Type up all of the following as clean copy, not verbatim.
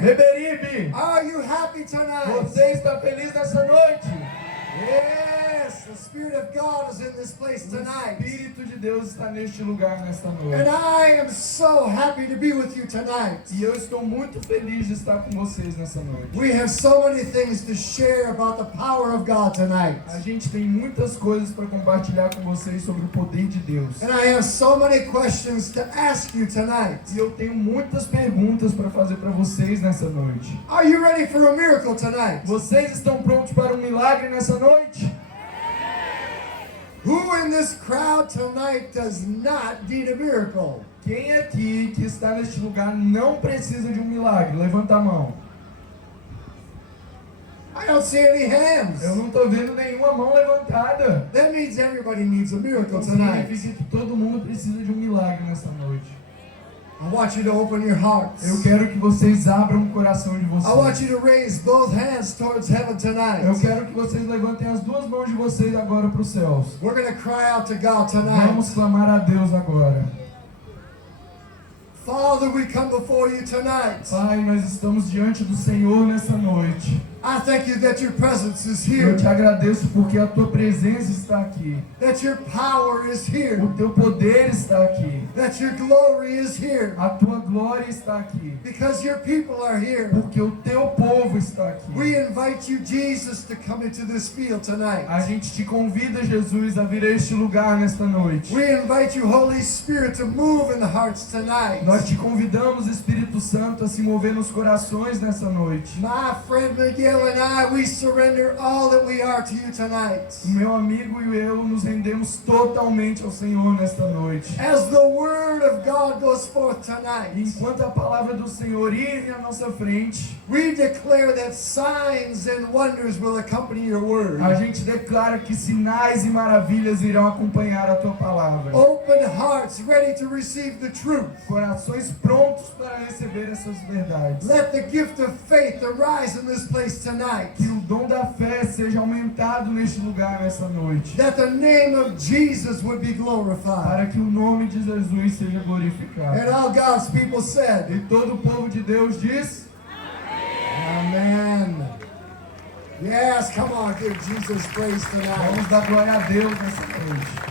Beberibe, are you happy tonight? você está feliz nessa noite? Yes, the Spirit of God is in this place O tonight. Espírito de Deus está neste lugar nesta noite. And I am so happy to be with you tonight. E eu estou muito feliz de estar com vocês nessa noite. We have so many things to share about the power of God tonight. A gente tem muitas coisas para compartilhar com vocês sobre o poder de Deus. And I have so many questions to ask you tonight. E eu tenho muitas perguntas para fazer para vocês nessa noite. Are you ready for a miracle tonight? Vocês estão prontos para um milagre nessa noite? Who in this crowd tonight does not need a miracle? Quem aqui que está neste lugar não precisa de um milagre? Levanta a mão. I don't see any hands. Eu não estou vendo nenhuma mão levantada. That means everybody needs a miracle Então tonight. significa que todo mundo precisa de um milagre nessa noite. I want you to open your hearts. Eu quero que vocês abram o coração de I want vocês. you to raise both hands towards heaven tonight. Eu quero que vocês levantem as duas mãos de vocês agora para os céus. We're going to cry out to God tonight. Vamos clamar a Deus agora. Father, we come before you tonight. Pai, nós estamos diante do Senhor nessa noite. I thank you that your presence is Eu here, te agradeço porque a tua presença está aqui. that your power is here, O teu poder está aqui. that your glory is here, A tua glória está aqui. because your people are here. Porque o teu povo está aqui. We invite you, Jesus, to come into this field tonight. A gente te convida, Jesus, a vir a este lugar nesta noite. We invite you, Holy Spirit, to move in the hearts tonight. Nós te convidamos, Espírito Santo, a se mover nos corações nessa noite. My friend Miguel and I, we surrender all that we are to you tonight. O meu amigo e eu nos rendemos totalmente ao Senhor nesta noite. As the word of God goes forth tonight, E enquanto a palavra do Senhor ir à nossa frente, we declare that signs and wonders will accompany your word. a gente declara que sinais e maravilhas irão acompanhar a tua palavra. Open hearts ready to receive the truth. Corações prontos para receber essas verdades. Let the gift of faith arise in this place tonight. Que o dom da fé seja aumentado neste lugar nessa noite. That the name of Jesus would be glorified. Para que o nome de Jesus seja glorificado. And all God's people said, E todo o povo de Deus diz: Amen. Yes, come on, give Jesus praise tonight. vamos dar glória a Deus nessa noite.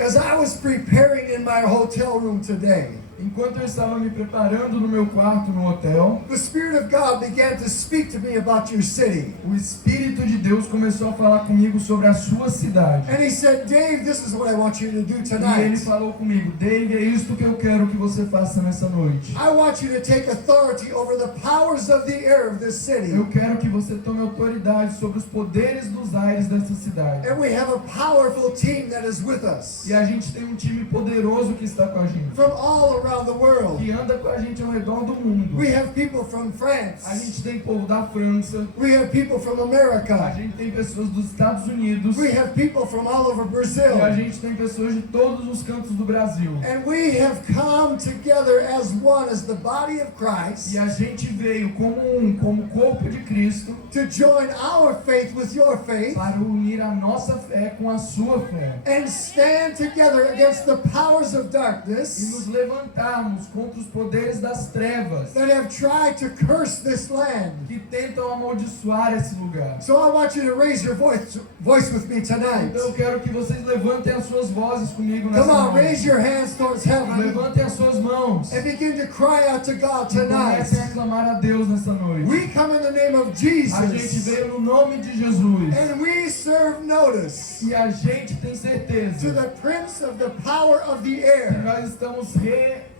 As I was preparing in my hotel room today, Enquanto eu estava me preparando no meu quarto no hotel, the Spirit of God began to speak to me about your city. o Espírito de Deus começou a falar comigo sobre a sua cidade. And he said, Dave, this is what I want you to do E ele tonight. falou comigo: Dave, é isto que eu quero que você faça nessa noite. I want you to take authority over the powers of the air of this city. Eu quero que você tome autoridade sobre os poderes dos ares dessa cidade. And we have a powerful team that is with us E a gente tem um time poderoso que está com a gente, from all around the world. que anda com a gente ao redor do mundo. We have people from A France. gente tem povo da França, We have people from a America. gente tem pessoas dos Estados Unidos, We have people from all over e a Brazil. gente tem pessoas de todos os cantos do Brasil. And we have come together as one, as the body of Christ, E a gente veio como corpo de Cristo, to join our faith with your faith para unir a nossa fé com a sua fé. and stand together against the powers of E nos darkness levantarmos contra os poderes das trevas that have tried to curse this land. que tentam amaldiçoar esse lugar. So I want you to raise your voice with me tonight. Então eu quero que vocês levantem as suas vozes comigo nessa Come on, raise noite. your hands towards heaven Levantem as suas mãos. and begin to cry out to God E comecem a tonight. clamar a Deus nessa noite. We come in the name of A gente Jesus veio no nome de Jesus. and we serve notice E a gente tem to certeza the prince of the power of the que air nós estamos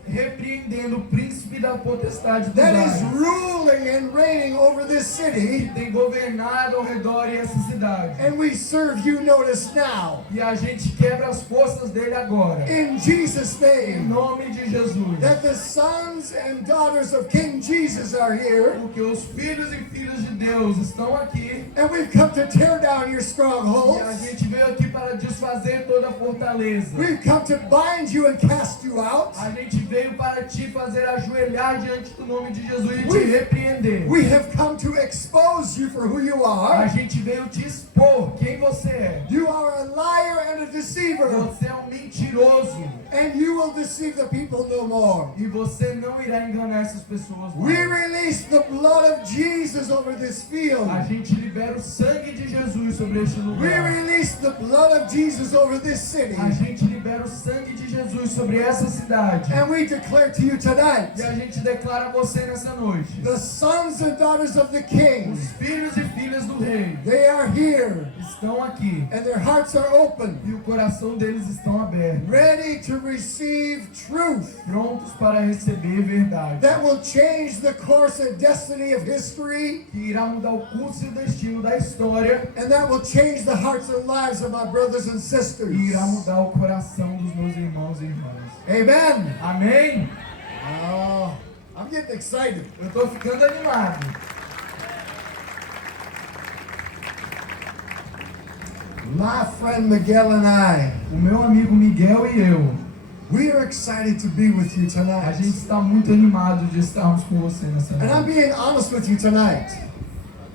repreendendo o príncipe da potestade dos that is ares, ruling and reigning over this city, que tem governado ao redor essa cidade. and we serve you notice now. E a gente quebra as forças dele agora. In Jesus' Em name, nome de Jesus. that the sons and daughters of King Jesus are here, Porque os filhos e filhas de Deus estão aqui. and we've come to tear down your E a strongholds. gente veio aqui para desfazer toda a fortaleza. We've come to bind you and cast you out. A gente veio para te fazer ajoelhar diante do nome de Jesus e te We- repreender. We have come to expose you for who you A are. gente veio te expor quem você é. You are a liar and a deceiver, Você é um mentiroso. and you will deceive the people no more. E você não irá enganar essas pessoas We mais. release the blood of Jesus over this field. A gente libera o sangue de Jesus sobre este We lugar. release the blood of Jesus over this city. A gente libera o sangue de Jesus sobre essa cidade. And we declare to you tonight, E a gente declara a você nessa noite: the sons and daughters of the King, os filhos e filhas do Rei they are here, estão aqui. and their hearts are open, E o coração deles estão abertos, ready to receive truth prontos para receber verdade, that will change the course and destiny of history, que irá mudar o curso e o destino da história and that will change the hearts and lives of my brothers and sisters. e irá mudar o coração dos meus irmãos e irmãs. Amen. Amém? Oh, I'm getting excited. Eu estou ficando animado. My friend Miguel and I, O meu amigo Miguel e eu, we are excited to be with you a tonight. gente está muito animado de estarmos com você nessa And I'm noite. being honest with you tonight.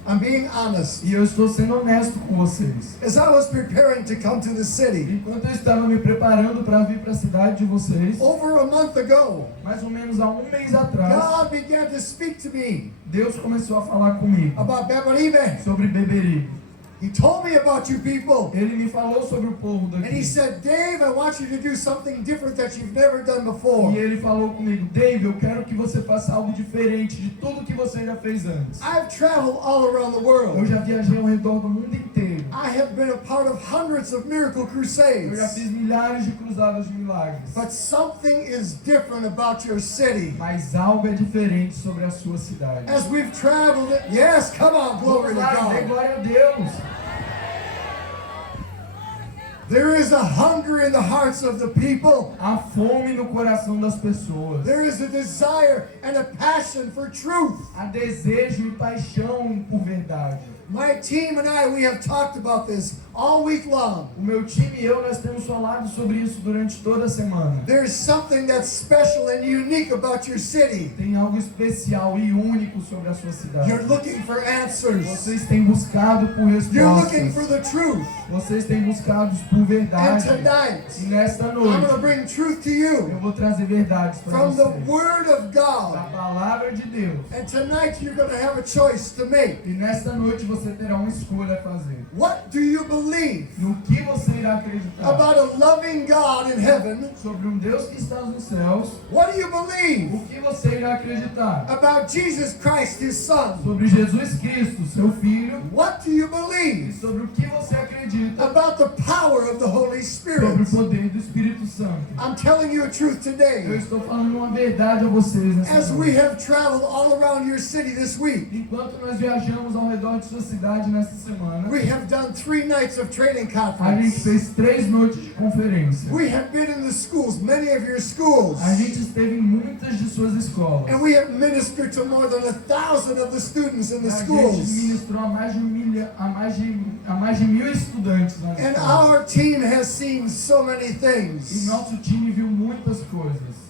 I'm being honest. E eu estou sendo honesto com vocês. As I was preparing to come to the city, Enquanto eu estava me preparando para vir para a cidade de vocês, over a month ago, mais ou menos há um mês atrás, God began to speak to me Deus começou a falar comigo about Beberibe. sobre Beberibe. He told me about you people. Ele me falou sobre o povo And he daqui. said, Dave, I want you to do something different that you've never done before. E ele falou comigo: Dave, eu quero que você faça algo diferente de tudo que você já fez antes. I've traveled all around the Eu world. já viajei ao redor do mundo inteiro. I have been a part of hundreds of miracle Eu já crusades. fiz milhares de cruzadas de milagres. But something is different about your city. Mas algo é diferente sobre a sua cidade. As we've traveled, yes, come on, glory Vamos to lá, dê God. glória a Deus. There is a hunger in the hearts of the people. Há fome no coração das pessoas. There is a desire and a passion for truth. Há desejo e paixão por verdade. My team and I, we have talked about this all week long. O meu time e eu, nós temos falado sobre isso durante toda a semana. There's something that's special and unique about your city. Tem algo especial e único sobre a sua cidade. You're looking for answers. Vocês têm buscado por You're looking for respostas. the truth. Vocês têm buscado por And verdade. E tonight, nesta I'm going to noite, bring truth to eu you vou trazer verdades para from the vocês. Word of Da God. palavra de Deus. And tonight, you're going to have a choice to make. E nesta noite você terá uma escolha a fazer. What do you believe No que você irá acreditar? about a loving God in heaven? Sobre um Deus que está nos céus. What do you believe O que você irá acreditar? about Jesus Christ, His Son? Sobre Jesus Cristo, seu Filho. What do you E believe sobre o que você acredita? about the power of the Holy Sobre o Spirit? poder do Espírito Santo. I'm telling you a truth Eu today. estou falando uma verdade a vocês nessa As we noite. have traveled all around your city this week, Enquanto nós viajamos ao redor de sua cidade nesta semana, we have done 3 nights of training a gente conference. fez 3 noites de conferência. We have been in the schools, many of your schools, A gente esteve em muitas de suas escolas. and we have ministered to more than 1,000 of the students in the A gente schools. ministrou a mais de 1.000 estudantes nas And escolas. our team has seen so many E things. nosso time viu muitas coisas.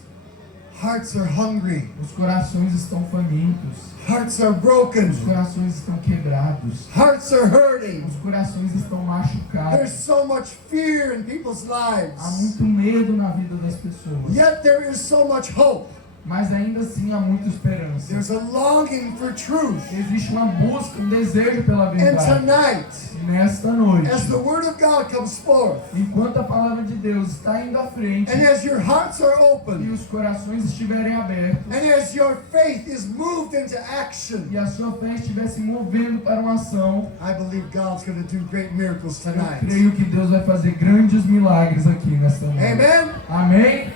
Hearts are hungry. Os corações estão famintos. Hearts are broken. Os corações estão quebrados. Hearts are hurting. Os corações estão There's machucados. so much fear in people's Há lives. muito medo na vida das pessoas. Yet there is so much hope. Mas ainda assim há muita esperança. There's a longing for truth. Existe uma busca, um desejo pela And verdade. tonight, E nesta noite, as the Word of God comes forth, enquanto a palavra de Deus está indo à frente and as your hearts are e open, os corações estiverem abertos and as your faith is moved into action, e a sua fé estiver se movendo para uma ação, I believe God's going to do great miracles eu tonight. creio que Deus vai fazer grandes milagres aqui nesta noite. Amen? Amém?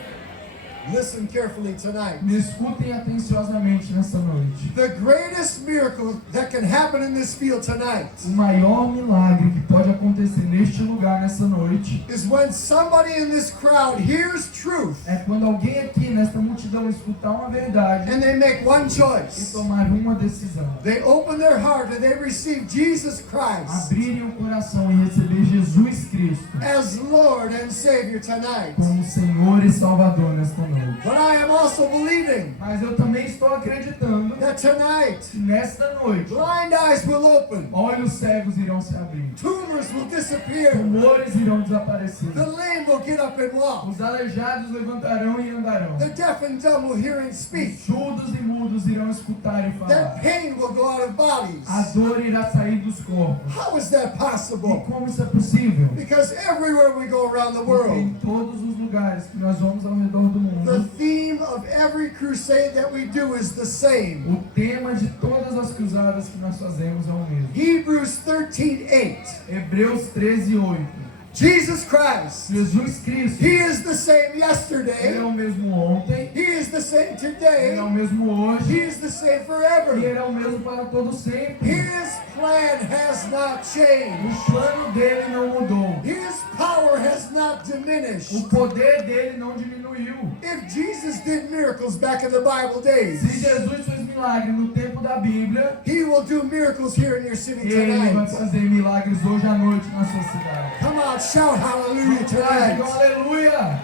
Listen carefully tonight. Me escutem atenciosamente nessa noite. The greatest miracle that can happen in this field tonight O maior milagre que pode acontecer neste lugar nessa noite is when somebody in this crowd hears truth é quando alguém aqui nesta multidão escutar uma verdade and they make one e choice. tomar uma decisão. They open their heart and they receive Jesus Christ Abrirem o coração e receber Jesus Cristo as Lord and Savior tonight. como Senhor e Salvador nesta noite. noite. But I am also believing Mas eu também estou acreditando that tonight que nesta noite blind eyes will open, olhos cegos irão se abrir, tumors will disappear, tumores irão desaparecer, the lame will get up and walk, os aleijados levantarão e andarão, the deaf and dumb will hear and os speak, surdos e mudos irão escutar e that falar, pain will go out of bodies. a dor irá sair dos corpos. How is that E possible? como isso é possível? Because everywhere we go around the Porque world, em todos os lugares que nós vamos ao redor do the mundo, theme of every crusade that we do is the same. o tema de todas as cruzadas que nós fazemos é o mesmo. Hebrews 13:8. Hebreus 13:8. Jesus Christ, Jesus Cristo, He is the same Ele é yesterday, o mesmo ontem, He is the same Ele today, é o mesmo He hoje is the same e forever. Ele é o mesmo para todo sempre. His plan has not changed. O plano dele não mudou. His power has not O diminished. poder dele não diminuiu. If Jesus did miracles back in the Bible Se days, Jesus fez milagre no tempo da Bíblia, He will do miracles here in your city Ele vai tonight. fazer milagres hoje à noite na sua cidade. Come on, shout hallelujah Digam tonight. aleluia!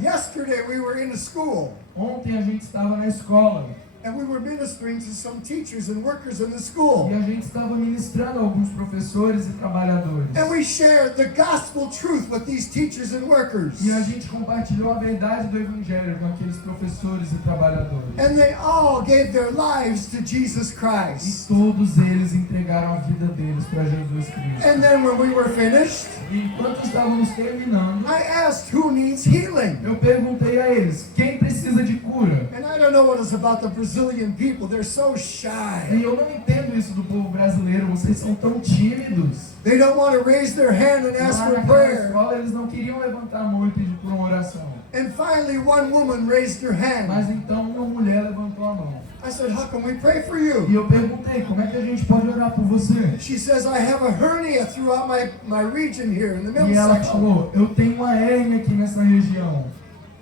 Yesterday we were in a school Ontem a gente estava na escola and we were ministering to some teachers and workers in the e school. a gente estava ministrando a alguns professores e trabalhadores. And we shared the gospel truth with these teachers and workers. E a gente compartilhou a verdade do Evangelho com aqueles professores e trabalhadores. And they all gave their lives to Jesus E Christ. todos eles entregaram a vida deles para Jesus Cristo. And then when we were finished, E enquanto estávamos terminando, I asked who needs healing. eu perguntei a eles, quem precisa de cura? And I don't know what it's about the Brazilian people. They're so shy. E eu não entendo isso do povo brasileiro, vocês são tão tímidos. They don't want to raise their hand and ask Lá for naquela prayer. escola eles não queriam levantar a mão e pedir por uma oração. And finally, one woman raised her Mas hand. então uma mulher levantou a mão. I said, how can we pray for E you? eu perguntei, como é que a gente pode orar por você? She says, I have a hernia throughout my region here in the E middle ela section. falou, eu tenho uma hérnia aqui nessa região.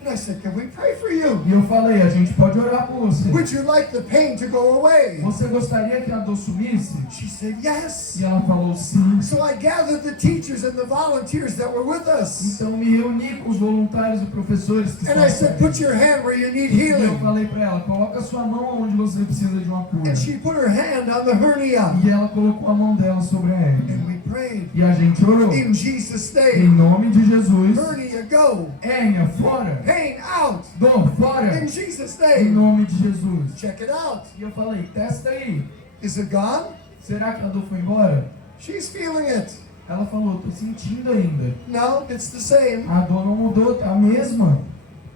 And I said, can we pray for you? E eu falei, a gente pode orar por você. Would you like the pain to go away? Você gostaria que a dor sumisse? She said, yes. E ela falou, sim. So I gathered the teachers and the volunteers that were with us. Então me reuni com os voluntários e professores que And estavam I said, com a put gente. your hand where you need E eu healing. falei para ela, coloca a sua mão onde você precisa de uma cura. And she put her hand on the hernia. E ela colocou a mão dela sobre a hérnia. And we prayed. E a gente orou. In Jesus' Em name. nome de Jesus. Hernia, go. Hérnia, fora. Pain, out. Dor, fora. In Jesus' Em name. nome de Jesus. Check it out. E eu falei, testa aí. Is it gone? Será que a dor foi embora? She's feeling it. Ela falou, tô sentindo ainda. No, it's the same. A dor não mudou, tá a mesma.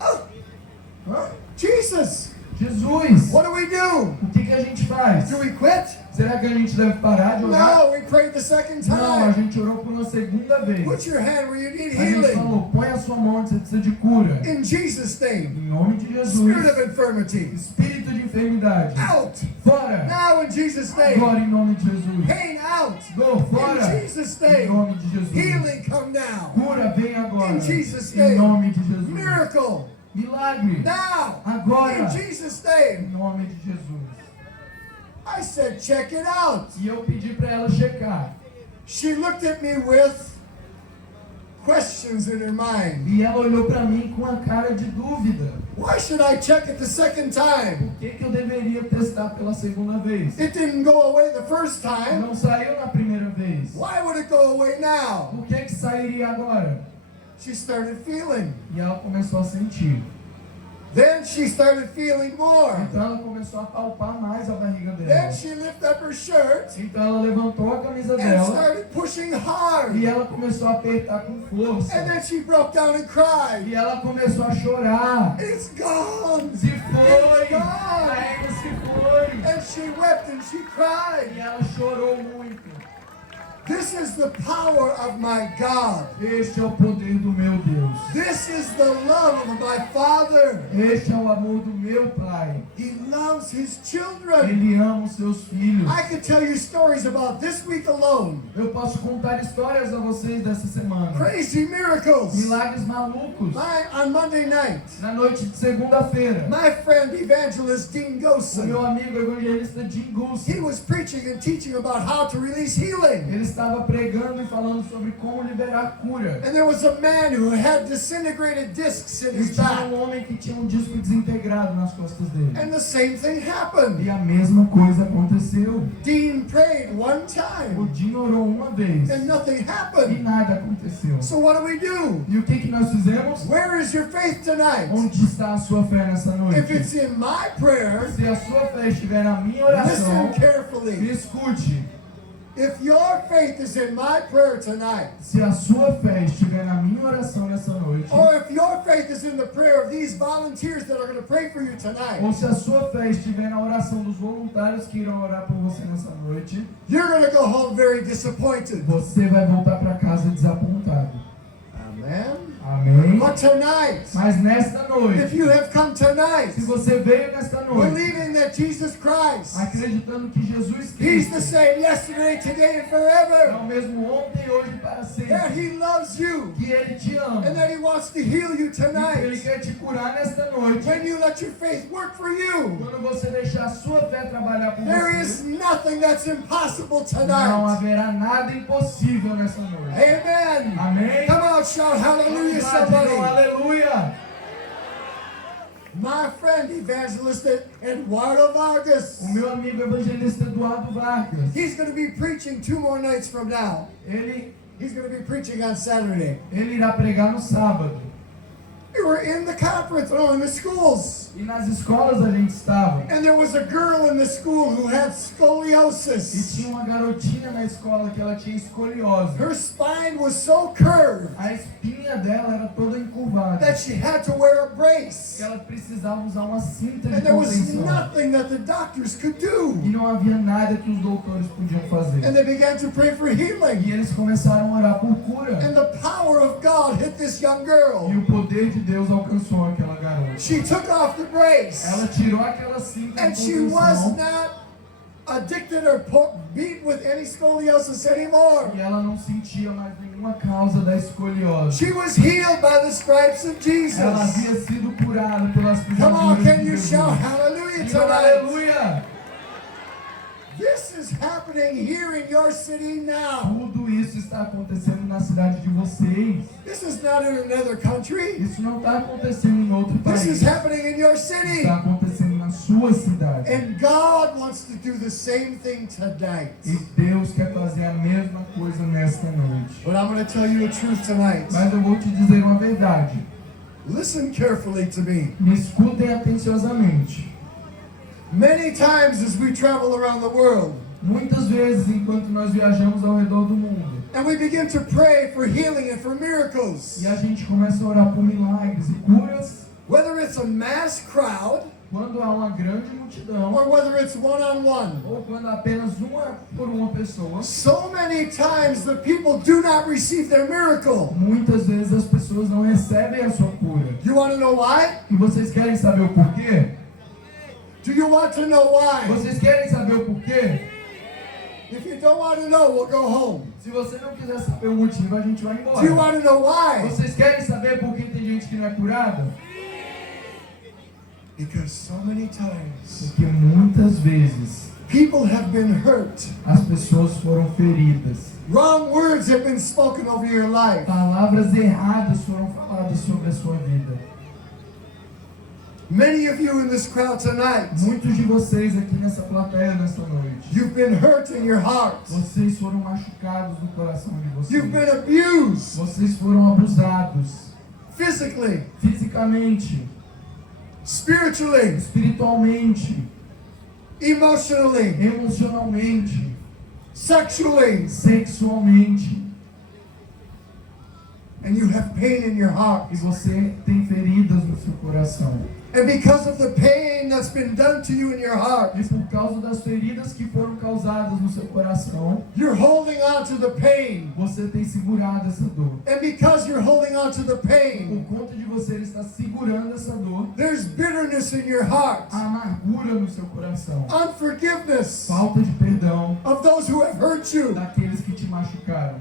Oh, Hã? Jesus. Jesus! What do we do? O que a gente faz? Do we quit? Será que a gente deve parar de orar? No, we prayed the second Não, a time. gente orou por uma segunda vez. Put your hand where you need A gente healing. falou, põe a sua mão onde você precisa de cura. In Jesus' name. Em nome de Spirit Jesus. of infirmity. Espírito de enfermidade. Out. Fora. Now in Jesus' name. Agora em nome de Jesus. Pain out. Dor, fora. In Jesus' Em name. nome de Jesus. Healing come now. Cura vem agora. In Jesus' Em name. nome de Jesus. Miracle. Milagre. Now. Agora. In Jesus' Em name. nome de Jesus. I said, check it out. E eu pedi para ela checar. She looked at me with questions in her mind. E ela olhou para mim com a cara de dúvida. Why should I check it the second time? Por que eu deveria testar pela segunda vez? It didn't go away the first time. Não saiu na primeira vez. Why would it go away now? Por que sairia agora? She started feeling. E ela começou a sentir. Then she started feeling more. Então ela começou a palpar mais a barriga Then dela. she lifted up her shirt Então ela levantou a camisa and dela started pushing hard. e ela começou a apertar com força. And then she broke down and cried. E ela começou a chorar. It's gone. Se foi! It's gone. A égua se foi! And she wept and she cried. E ela chorou muito. This is the power of my God. Este é o poder do meu Deus. This is the love of my Father. Este é o amor do meu Pai. He loves His children. Ele ama os seus filhos. I could tell you stories about this week alone. Eu posso contar histórias a vocês dessa semana. Crazy miracles. Milagres malucos. On Monday night, Na noite de segunda-feira, my friend evangelist Dean o Gosen, meu amigo evangelista Jim Goose, he was preaching and teaching about how to release healing. ele estava pregando e falando sobre como liberar cura. And there was a man who had disintegrated discs in E his tinha back. homem que tinha um disco desintegrado nas costas dele. And the same thing happened. E a mesma coisa aconteceu. Dean prayed one O time Dinho orou uma vez and nothing e happened. nada aconteceu. So what do? E o que nós fizemos? Where is your faith tonight? Onde está a sua fé nessa If noite? it's in my prayer, Se a sua fé estiver na minha oração, listen carefully. me escute. If your faith is in my prayer tonight, Se a sua fé estiver na minha oração nessa noite, or if your faith is in the prayer of these volunteers that are going to pray for you tonight, ou se a sua fé estiver na oração dos voluntários que irão orar por você nessa noite, you're going to go home very disappointed. você vai voltar para casa desapontado. Amen. Amém? But tonight, Mas nesta if noite, you have come tonight, se você veio nesta noite believing that Jesus Christ, acreditando que Jesus He's the Cristo same yesterday, today, and é forever, o mesmo ontem, hoje e para that sempre, He loves you, que Ele te ama and that He wants to heal you e que Ele tonight, quer te curar nesta noite, when you let your faith work for you, quando você deixar a sua fé trabalhar por there is você, nothing that's impossible não tonight. haverá nada impossível nessa noite. Amen. Amém? Come on, shout hallelujah, Vamos lá, digam somebody. aleluia! My friend, evangelist Eduardo Vargas, O meu amigo evangelista Eduardo Vargas, he's going to be preaching 2 more nights from now. He's going to be preaching on Saturday. ele irá pregar no sábado. We were in the conference, in the schools. E nas escolas a gente estava. And there was a girl in the school who had E scoliosis. tinha uma garotinha na escola que ela tinha escoliose. Her spine was so curved A espinha dela era toda encurvada. that she had to wear a brace. Que ela precisava usar uma cinta de And there was contenção. nothing that the doctors could E do. não havia nada que os doutores podiam fazer. And they began to pray for E healing. eles começaram a orar por cura. And the power of God hit this young E girl. o poder de Deus alcançou aquela garota. She took off the brace. Ela tirou aquela cinta And de she was contenção. not addicted or beat with any scoliosis anymore. E ela não sentia mais nenhuma causa da escoliose. She was healed by the stripes of Jesus. Ela havia sido curada pelas Come on, pisaduras can de you Jesus. shout hallelujah Digam tonight? aleluia! This is happening here in your city now. Tudo isso está acontecendo na cidade de vocês. This is not in another country. Isso não está acontecendo em outro This país. is happening in your city. Está acontecendo na sua cidade. And God wants to do the same thing tonight. E Deus quer fazer a mesma coisa nesta noite. But I'm going to tell you a truth tonight. Mas eu vou te dizer uma verdade. Listen carefully to me. Me escutem atenciosamente. Many times as we travel around the world, Muitas vezes, enquanto nós viajamos ao redor do mundo, and we begin to pray for healing and for miracles, e a gente começa a orar por milagres e curas, whether it's a mass crowd quando há uma grande multidão, or whether it's one-on-one, ou quando apenas uma por uma pessoa, so many times the people do not receive their miracle. muitas vezes as pessoas não recebem a sua cura. You want to know why? E vocês querem saber o porquê? Do you want to know why? Vocês querem saber o porquê? If you don't want to know, we'll go home. Se você não quiser saber o motivo, a gente vai Do you embora. want to know why? Vocês querem saber por que tem gente que não é curada? Because so many times Porque muitas vezes people have been hurt. as pessoas foram feridas. Wrong words have been spoken over your life. Palavras erradas foram faladas sobre a sua vida. Many of you in this crowd tonight, Muitos de vocês aqui nessa plateia nessa noite, you've been hurt in your heart. vocês foram machucados no coração de You've vocês. been abused Vocês foram abusados physically, fisicamente, spiritually, espiritualmente, emotionally, emocionalmente, sexually, sexualmente. and you have pain in your heart. E você tem feridas no seu coração. And because of the pain that's been done to you in your heart, E por causa das feridas que foram causadas no seu coração, you're holding on to the pain. você tem segurado essa dor. And because you're holding on to the Por pain, conta de você estar segurando essa dor, there's bitterness in your heart, há amargura no seu coração, unforgiveness falta de perdão of those who have hurt you. daqueles que te machucaram.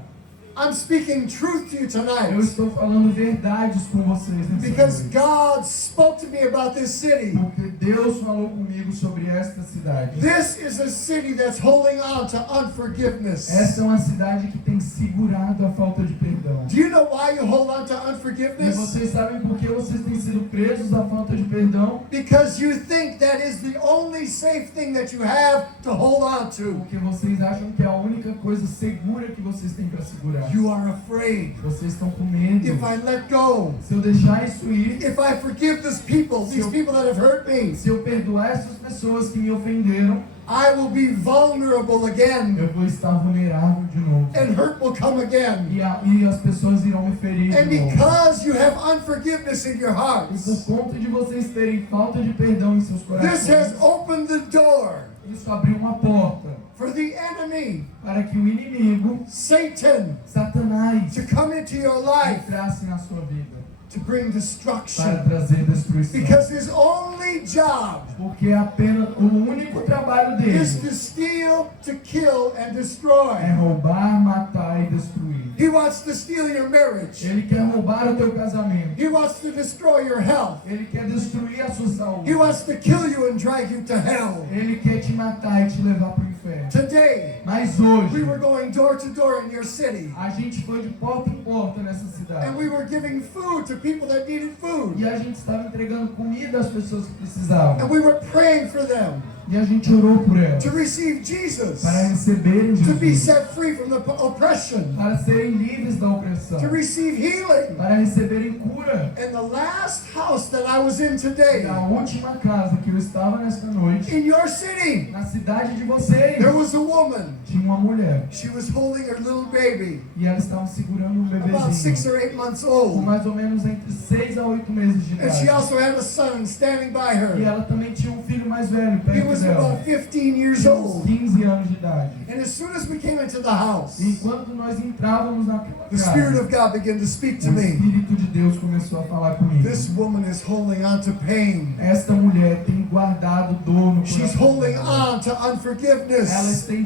I'm speaking truth to you Eu tonight estou falando verdades com vocês nessa because noite. God spoke to me about this city. Porque Deus falou comigo sobre esta cidade. This is a city that's holding on to unforgiveness. Esta é uma cidade que tem segurado a falta de perdão. Do you know why you hold on to E unforgiveness? vocês sabem por que vocês têm sido presos à falta de perdão? Because you think that is the only safe thing that you have to hold on to. Porque vocês acham que é a única coisa segura que vocês têm para segurar. You are afraid. Vocês estão com medo. If I let go, Se eu deixar isso ir, if I forgive these people that have hurt me, se eu perdoar essas pessoas que me ofenderam, I will be vulnerable again, eu vou estar vulnerável de novo. and hurt will come again. E as pessoas irão me ferir And de novo. because you have unforgiveness in your E por hearts, conta de vocês terem falta de perdão em seus this has corações, opened the door isso abriu uma porta for the enemy, para que o inimigo, Satan, Satanás, to come into your life entrasse na sua vida to bring para destruction. trazer destruição. Because his only job Porque apenas o único trabalho dele is to steal, to kill, and destroy. é roubar, matar e destruir. He wants to steal your marriage. Ele quer roubar o teu casamento. He wants to destroy your health. Ele quer destruir a sua saúde. He wants to kill you and drag you to hell. Ele quer te matar e te levar para o inferno. Today, Mas we hoje, were going door to door in your city, a gente foi de porta em porta nessa cidade. and we were giving food to people that needed food, E a gente estava entregando comida às pessoas que precisavam. and we were praying for them E a gente orou por elas. to receive Jesus, Para receberem to be Jesus. set free from the oppression, Para serem livres da opressão. to receive healing. Para receberem cura. And the last house that I was in E today, a última casa que eu estava nesta noite, in your city, na cidade de vocês, there was a woman. tinha uma mulher. She was holding her little baby, E ela estava segurando um about 6 bebezinho. or 8 months Com old. mais ou menos entre 6 a 8 meses de And she idade. also had a son standing by E her. ela também tinha um filho mais velho He perto was dela. about 15 years Tinha uns old. 15 anos de idade. And as soon as we came into the house, E enquanto nós entrávamos naquela the Spirit casa, of God began to speak to o me. Espírito de Deus começou a falar comigo. This woman is holding on to pain. Esta mulher tem guardado dor no She's coração holding dela. on to unforgiveness. Ela tem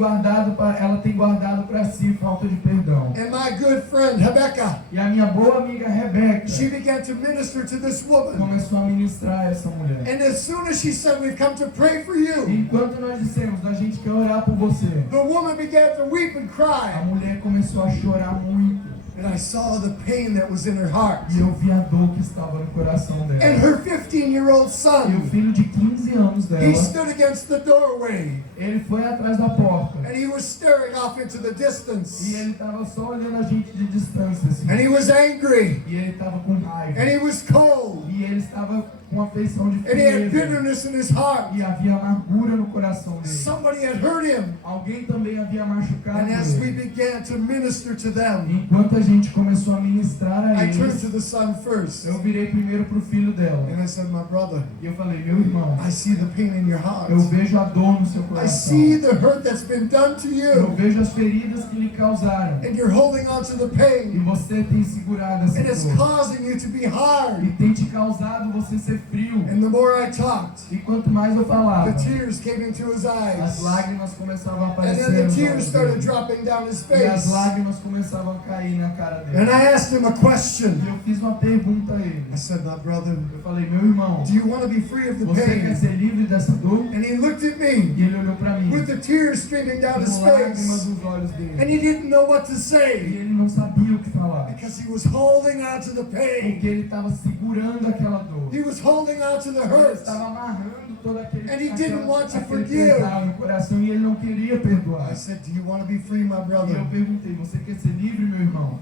guardado para si falta de perdão. And my good friend, Rebecca, E a minha boa amiga Rebeca she began to minister to this woman. começou a ministrar essa mulher. And as soon as she said, "We've come to pray for E you," enquanto nós dissemos, a gente quer orar por você, the woman began to weep and a cry. mulher começou a chorar muito. And I saw the pain that was in her heart. E eu vi a dor que estava no coração And dela. her 15-year-old E o son, filho de 15 anos he dela, stood against the doorway. ele foi atrás da porta. And he was staring off into the E distance. ele estava só olhando a gente de distância, assim. And he was angry. E ele estava com raiva. And he was cold. E ele estava com uma feição de And he had frieza. bitterness in his heart. E havia amargura no coração dele. Somebody had hurt him. Alguém também havia machucado And as we ele. began to minister to them, Enquanto a gente começou a ministrar a I turned to eles, the son first. eu virei primeiro pro filho dela. And I said, "My brother, E eu falei, meu irmão, I see the pain in your heart. eu vejo a dor no seu I coração. see the hurt that's been done to Eu you. vejo as feridas que lhe causaram. And you're holding on to the E pain. você tem segurado essa And it's dor. causing you to be hard." E tem te causado você ser frio. And the more I talked, E quanto mais eu falava, the tears came into his as eyes. lágrimas começavam a And aparecer then the nos tears olhos started dele. dropping down his E as face. lágrimas começavam a cair na cara And dele. I asked him a question. E eu fiz uma pergunta a ele. I said, "My brother, Eu falei, meu irmão, do you want to be free of the você quer pain?" ser livre dessa dor? And he looked at me E ele olhou pra mim, with the tears streaming down his com lágrimas face. nos olhos And dele. he didn't know what to E say ele não sabia o que falar. because he was holding on to the pain. Porque ele estava segurando aquela dor. He was holding on to the Ele hurt. estava amarrando todo aquele, And he didn't want to aquele forgive. pesar no coração e ele não queria perdoar. I said, "Do you want to be free, my E eu brother?" perguntei, você quer ser livre, meu irmão?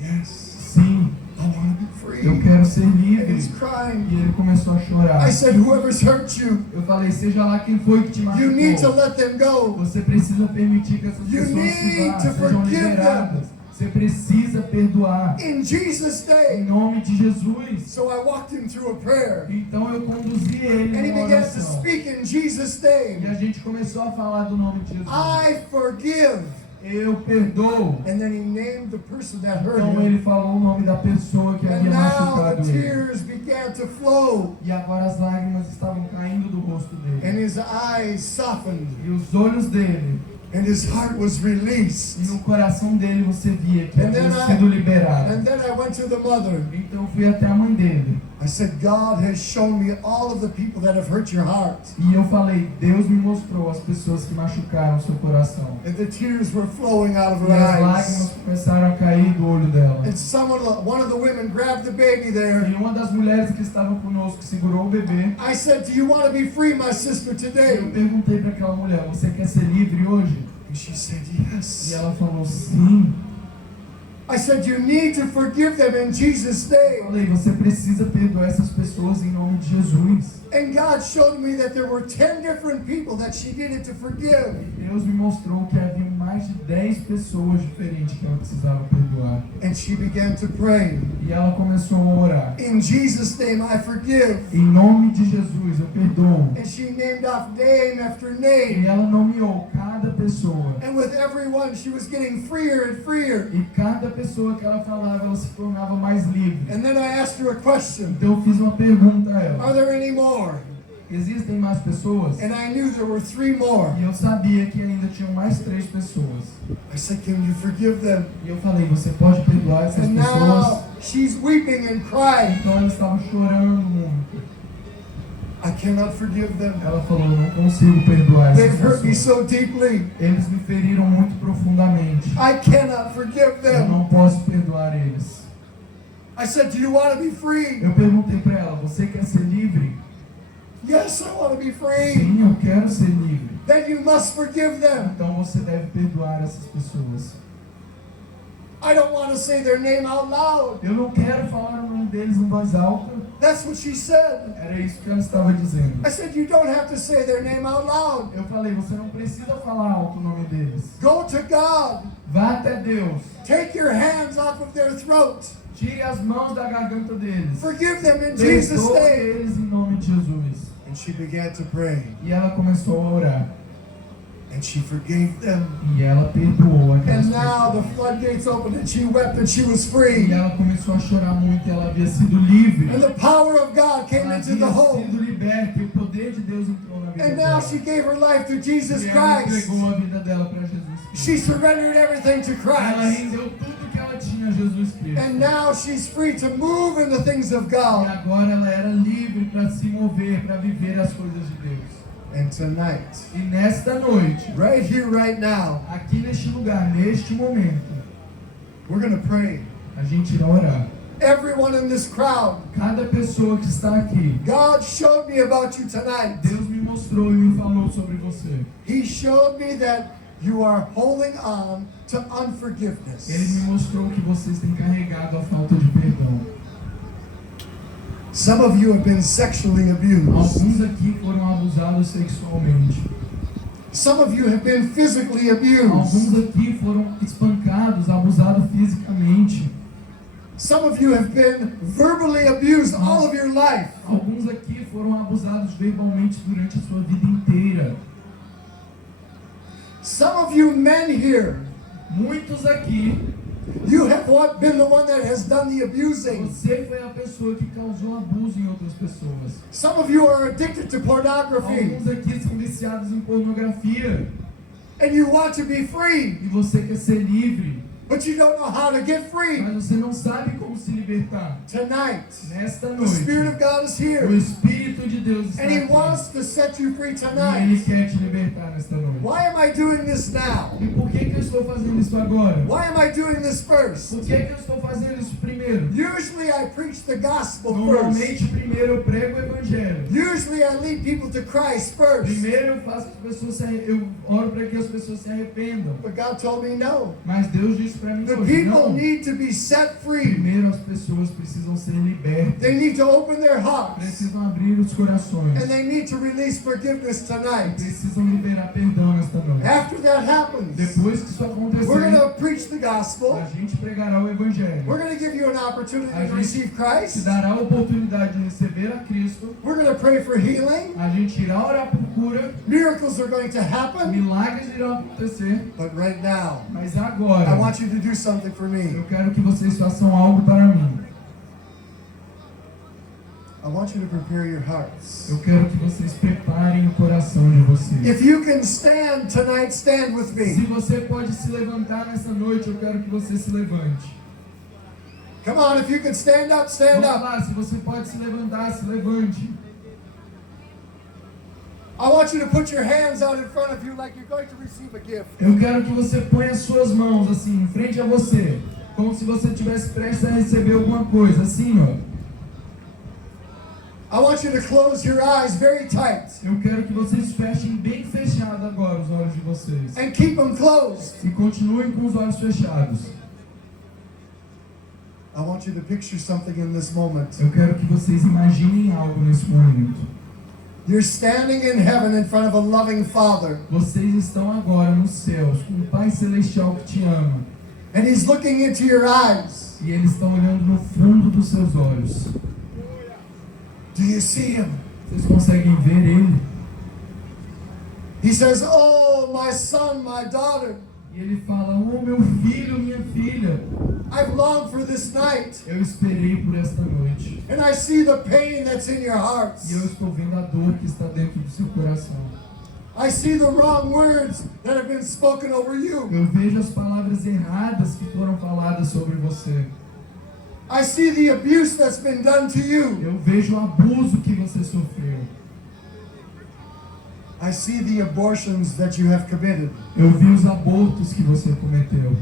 Yes, Sim, I want to be free. eu quero ser And livre. he's E crying. ele começou a chorar. I said, "Whoever's hurt you, Eu falei, seja lá quem foi que te you need to machucou, let them go." você precisa permitir que essas You pessoas se need vá, to sejam forgive liberadas. Você precisa perdoar. In Jesus' Em name. nome de Jesus. So I walked him through a prayer. Então eu conduzi ele And he numa began to oração. speak in Jesus' E name. a gente começou a falar do nome de Jesus. I forgive. Eu perdoo. And then he named the person that hurt Então him. ele falou o nome da pessoa que And havia now machucado the ele. tears began to flow. E agora as lágrimas estavam caindo do rosto And dele. his eyes softened. E os olhos dele And his heart was e released. no coração dele você via que And havia then sido liberado. And then I went to the mother. Então eu fui até a mãe dele. I said, God has shown me all of the people that have hurt your heart. E eu falei, Deus me mostrou as pessoas que machucaram o seu coração. And the tears were flowing out of E her as eyes. lágrimas começaram a cair do olho dela. And one of the women grabbed the baby there. E uma das mulheres que estavam conosco segurou o bebê. I said, do you want to be free, my sister, E eu today? perguntei para aquela mulher, você quer ser livre hoje? And she said, E yes. ela falou, sim. I said, you need to forgive them in Jesus' Eu name. falei, você precisa perdoar essas pessoas em nome de Jesus. And God showed me that there were 10 different people that she needed to forgive. Deus me mostrou que havia mais de 10 pessoas diferentes que ela precisava perdoar. And she began to pray. E ela começou a orar. In Jesus' name, I forgive. Em nome de Jesus, eu perdoo. And she named off name after E name. ela nomeou cada pessoa. And with everyone, she was getting freer and freer. E cada pessoa que ela falava, ela se tornava mais livre. And then I asked her a question. Então eu fiz uma pergunta a Are ela. there any more? Existem mais pessoas? And I knew there were 3 more. E eu sabia que ainda tinham mais 3 pessoas. I said, can you forgive them? E eu falei, você pode perdoar essas And pessoas? now she's weeping and crying. Então ela estava chorando muito. I cannot forgive them. Ela falou, eu não consigo perdoar They've essas hurt me pessoas. so deeply. Eles me feriram muito profundamente. I cannot forgive Eu them. não posso perdoar eles. I said, do you want to be free? Eu perguntei para ela, você quer ser livre? Yes, I want to be free. Sim, eu quero ser livre. Then you must forgive them. Então você deve perdoar essas pessoas. I don't want to say their name out loud. Eu não quero falar o nome deles em voz alta. That's what she said. Era isso que ela estava dizendo. I said, you don't have to say their name out loud. Eu falei, você não precisa falar alto o nome deles. Go to God. Vá até Deus. Take your hands off of their throat. Tire as mãos da garganta deles. Forgive them in Jesus' Perdoe name. eles em nome de Jesus. And she began to pray. E ela começou a orar. And she forgave them. E ela perdoou aquelas And now the pessoas. floodgates opened and she wept and she was E free. ela começou a chorar muito. Ela havia sido livre. And the power of God came Ela into the havia home. sido liberta. E o poder de Deus entrou na vida And dela. now she gave her life to Jesus E ela Christ. entregou a vida dela para Jesus She Cristo. surrendered everything to Ela Christ. rendeu tudo que ela tinha a Jesus Cristo. And now she's free to move in the things of E God. agora ela era livre para se mover, para viver as coisas de Deus. And tonight, E nesta noite, right here, right now, aqui neste lugar, neste momento, we're going to pray. a gente irá orar. Everyone in this crowd, Cada pessoa que está aqui, God showed me about you tonight. Deus me mostrou e me falou sobre você. He showed me that you are holding on to Ele unforgiveness. me mostrou que vocês têm carregado a falta de perdão. Some of you have been sexually abused. Alguns aqui foram abusados sexualmente. Some of you have been physically abused. Alguns aqui foram espancados, abusados fisicamente. Some of you have been verbally abused all of your life. Alguns aqui foram abusados verbalmente durante a sua vida inteira. Some of you men here, Muitos aqui, you have been the one that has done the abusing. você foi a pessoa que causou abuso em outras pessoas. Some of you are addicted to pornography Alguns aqui são viciados em pornografia. and you want to be free, E você quer ser livre, but you don't know how to get free. mas você não sabe como se libertar. Tonight, Nesta the Spirit of noite, God is o here Espírito de Deus está and He aqui. wants to set you free E Ele tonight. quer te libertar nesta noite. Why am I doing this now? E por que eu estou fazendo isso agora? Why am I doing this first? Por que eu estou fazendo isso primeiro? Usually I preach the gospel first. Normalmente, primeiro eu prego o Evangelho. Usually I lead people to Christ first. Primeiro eu faço as pessoas eu oro para que as pessoas se arrependam. But God told me no. Mas Deus disse para mim The hoje, people não. need to be set free. Primeiro as pessoas precisam ser libertas. They need to open their hearts. Precisam abrir os corações. And they need to release forgiveness tonight. Precisam liberar perdão nesta noite. After that happens, Depois que isso we're acontecer, going to preach the gospel. a gente pregará o Evangelho. We're going to give you an opportunity A to receive gente te Christ. dará a oportunidade de receber a Cristo. We're going to pray for healing. A gente irá orar por cura. Miracles are going to happen. Milagres irão acontecer. But right now, Mas agora, I want you to do something for me. eu quero que vocês façam algo para mim. I want you to prepare your hearts. Eu quero que vocês preparem o coração de vocês. If you can stand tonight, stand with Se me. você pode se levantar nessa noite, eu quero que você se levante. Come on, if you can stand up, stand Vamos up. lá, se você pode se levantar, se levante. I want you to put your hands out in front of you like you're going to receive a gift. Eu quero que você ponha as suas mãos assim, em frente a você, como se você estivesse prestes a receber alguma coisa, assim, ó. I want you to close your eyes very tight Eu quero que vocês fechem bem fechado agora os olhos de vocês. and keep them closed. E continuem com os olhos fechados. I want you to picture something in this moment. Eu quero que vocês imaginem algo nesse momento. You're standing in heaven in front of a loving Father, Vocês estão agora nos céus, com um Pai Celestial que te ama. and He's looking into your eyes. E Ele está olhando no fundo dos seus olhos. Do you see Him? Vocês conseguem ver Ele? He says, "Oh, my son, my daughter, E Ele fala, oh meu filho, minha filha, I've longed for this night, eu esperei por esta noite. and I see the pain that's in your E eu hearts. estou vendo a dor que está dentro do seu coração. I see the wrong words that have been spoken over you. Eu vejo as palavras erradas que foram faladas sobre você. I see the abuse that's been done to you. Eu vejo o abuso que você sofreu. I see the abortions that you have committed. Eu vi os abortos que você cometeu.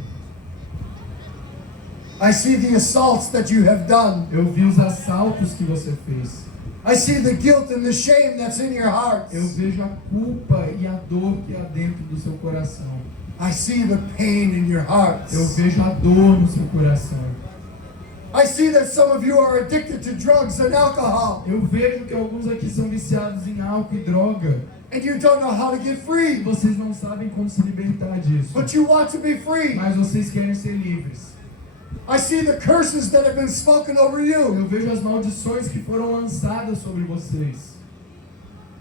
I see the assaults that you have done. Eu vi os assaltos que você fez. I see the guilt and the shame that's in your hearts. Eu vejo a culpa e a dor que há dentro do seu coração. I see the pain in your hearts. Eu vejo a dor no seu coração. I see that some of you are addicted to drugs and alcohol, Eu vejo que alguns aqui são viciados em álcool e droga. and you don't know how to get E free, vocês não sabem como se libertar disso. but you want to be free. Mas vocês querem ser livres. I see the curses that have been spoken over you. Eu vejo as maldições que foram lançadas sobre vocês.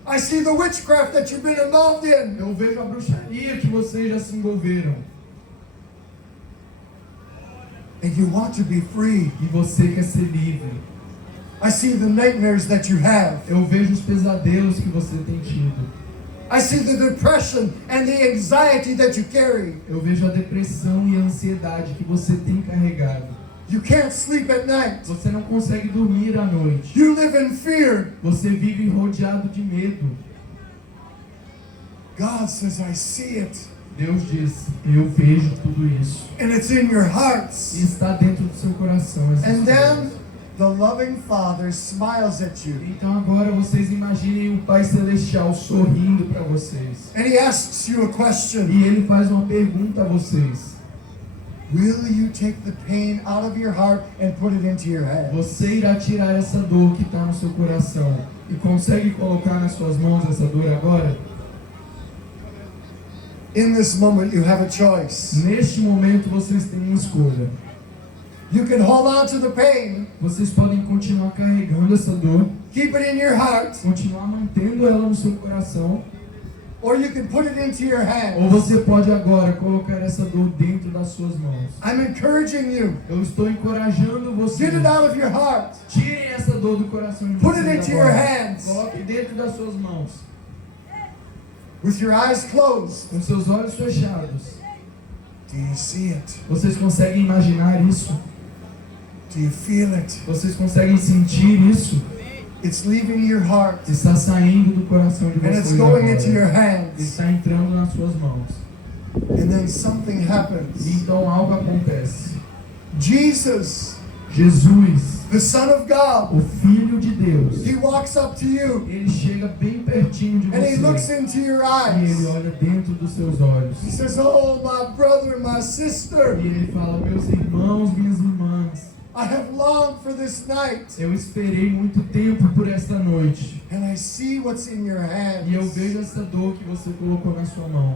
I see the witchcraft that you've been involved in. Eu vejo a bruxaria que vocês já se envolveram. And you want to be free. E você quer ser livre. I see the nightmares that you have. Eu vejo os pesadelos que você tem tido. I see the depression and the anxiety that you carry. Eu vejo a depressão e a ansiedade que você tem carregado. You can't sleep at night. Você não consegue dormir à noite. You live in fear. Você vive rodeado de medo. God says, I see it. Deus diz, eu vejo tudo isso. And it's in your E hearts. está dentro do seu coração. essas And then coisas. the loving Father smiles at you. Então agora vocês imaginem o Pai Celestial sorrindo para vocês. And He asks you a question. E Ele faz uma pergunta a vocês. Will you take the pain out of your heart and put it into your head? Você irá tirar essa dor que está no seu coração. E consegue colocar nas suas mãos essa dor agora? In this moment, you have a choice. Neste momento vocês têm uma escolha. You can hold on to the pain, Vocês podem continuar carregando essa dor, keep it in your heart, continuar mantendo ela no seu coração, or you can put it into your ou hands. você pode agora colocar essa dor dentro das suas mãos. I'm encouraging you. Eu estou encorajando vocês. Get it out of your heart. Tirem essa dor do coração de Put vocês it into agora. your hands. Coloque dentro das suas mãos, With your eyes closed. com seus olhos fechados. Do you see it? Vocês conseguem imaginar isso? Do you feel it? Vocês conseguem sentir isso? It's leaving your heart Está saindo do coração de and it's vocês going into your agora. hands. Está entrando nas suas mãos. And then something E happens. então algo acontece. Jesus, Jesus, the Son of God, o Filho de Deus, He walks up to you ele chega bem pertinho de and He looks você into your e ele eyes. olha dentro dos seus olhos. He says, "Oh, my brother, my sister, E ele fala, meus irmãos, minhas irmãs, I have longed for this night, eu esperei muito tempo por esta noite. and I see what's in your E eu hands. vejo essa dor que você colocou na sua mão.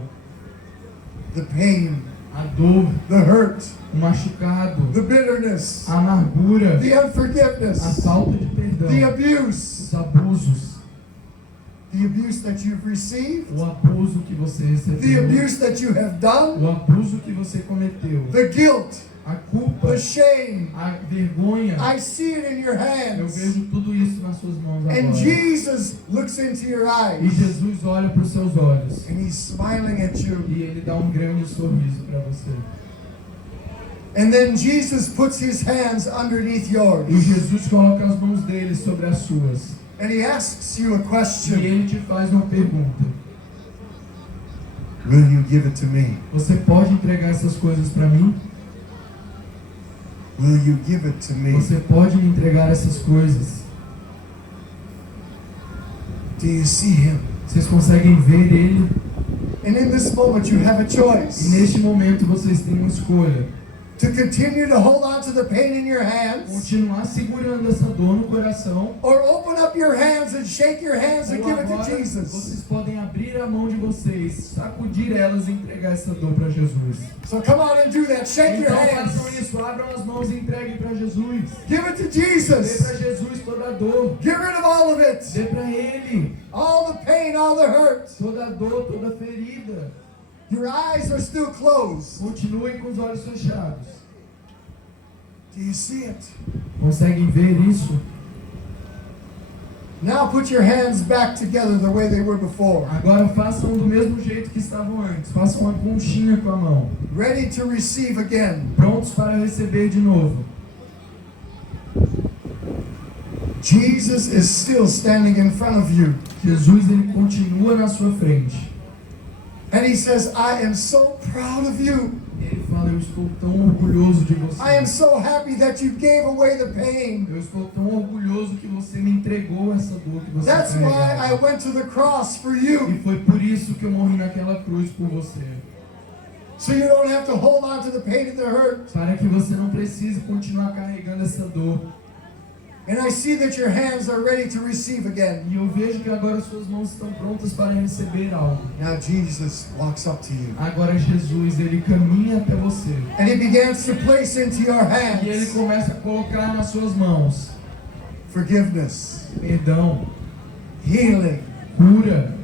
The pain, A dor, the hurt, o machucado, the bitterness, a amargura, the a unforgiveness, falta de perdão, the abuse, os abusos, the abuse that you've received, o abuso que você the recebeu, abuse that you have done, o abuso que você cometeu, the guilt, a culpa, the shame. a vergonha. I see it in your Eu hands. vejo tudo isso nas suas mãos And agora. Jesus looks into your E eyes Jesus olha para os seus olhos and He's smiling at you. e ele dá um grande sorriso para você. And then Jesus puts his hands underneath yours. E Jesus coloca as mãos dele sobre as suas. And he asks you a E question. ele te faz uma pergunta. Will you give it to me? Você pode entregar essas coisas para mim? Will you give it to me? Você pode me entregar essas coisas? Do you see him? Vocês conseguem ver ele? And in this moment you have a E choice. neste momento vocês têm uma escolha. To continue to hold on to the pain in your hands, Continuar segurando essa dor no coração. or open up your hands and shake your hands and Ou give it to agora Jesus. vocês podem abrir a mão de vocês, sacudir elas e entregar essa dor para Jesus. So come on and do that. Shake your Então façam hands. isso, abram as mãos e entreguem para Jesus. Give it to Dê Jesus. para Jesus toda a dor. Get rid of all of it. Dê para Ele All the pain, all the hurt. toda a dor, toda a ferida. Your eyes are still closed. Continuem com os olhos fechados. Do you see it? Conseguem ver isso? Now put your hands back together the way they were before. Agora façam do mesmo jeito que estavam antes. Façam uma conchinha com a mão. Ready to receive again. Prontos para receber de novo. Jesus is still standing in front of you. Jesus, ele continua na sua frente. And he says, I am so proud of you. E ele fala, eu estou tão orgulhoso de você. I am so happy that you gave away the pain. Eu estou tão orgulhoso que você me entregou essa dor que você That's why I carregava. went to the cross for you. E foi por isso que eu morri naquela cruz por você. So you don't have to hold on to the pain and the hurt. Para que você não precise continuar carregando essa dor. And I see that your hands are ready to receive again. E eu vejo que agora suas mãos estão prontas para receber algo. Now Jesus walks up to you. Agora Jesus, ele caminha até você. And he begins to place into your E ele hands começa a colocar nas suas mãos forgiveness, perdão, healing, cura,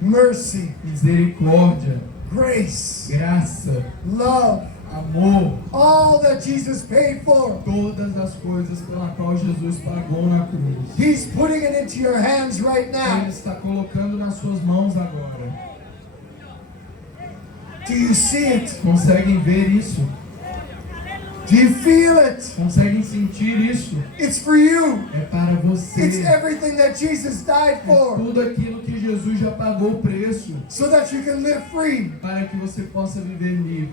mercy, misericórdia, grace, graça, love, amor. all that Jesus paid for. Todas as coisas pela qual Jesus pagou na cruz. He's putting it into your hands right Ele now. está colocando nas suas mãos agora. Do you see it? Conseguem ver isso? Do you feel it? Conseguem sentir isso? It's for you. É para você. It's everything that Jesus died É for, tudo aquilo que Jesus já pagou o preço so that you can live free para que você possa viver livre.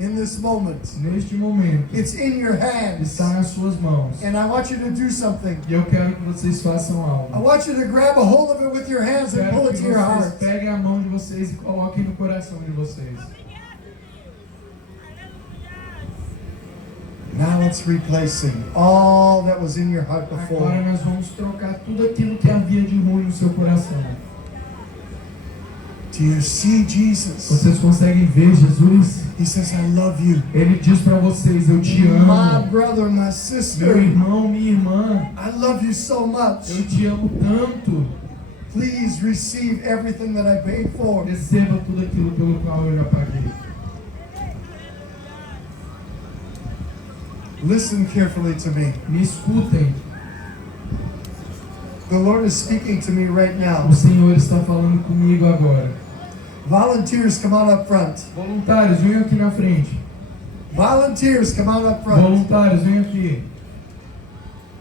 in this moment. Neste momento, It's in your hands. está nas suas mãos. And I want you to do something. E eu quero que vocês façam I algo. want you to grab a hold of it with your hands and pull Quero it que to your vocês heart. peguem a mão de vocês e coloquem no coração de vocês. Now it's replacing all that was in your heart Agora before. nós vamos trocar tudo aquilo que havia de ruim no seu coração. Do you see Jesus? Vocês conseguem ver Jesus? He says, I love you. Ele diz para vocês, eu te My amo. brother, my Meu sister, irmão, minha irmã, I love you so much. eu te amo tanto. Please receive everything that I paid for. Receba tudo aquilo pelo qual eu já paguei. Listen carefully to me. Me escutem. The Lord is speaking to me right now. O Senhor está falando comigo agora. Volunteers, come on up front. Voluntários, venham aqui na frente. Volunteers, come on up front. Voluntários, venham aqui.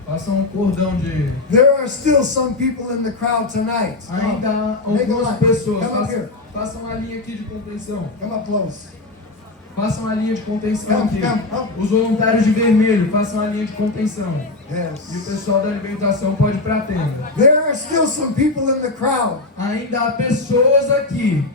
Façam um cordão de... There are still some people in the crowd tonight. Ainda há Make a algumas line. pessoas. Come up here. Façam uma linha aqui de contenção. Come up close. Façam uma linha de contenção Come, aqui. come, come. Os voluntários de vermelho, façam uma linha de contenção. E o Yes. pessoal da libertação pode ir para a tenda. There are still some people in the crowd. Ainda há pessoas aqui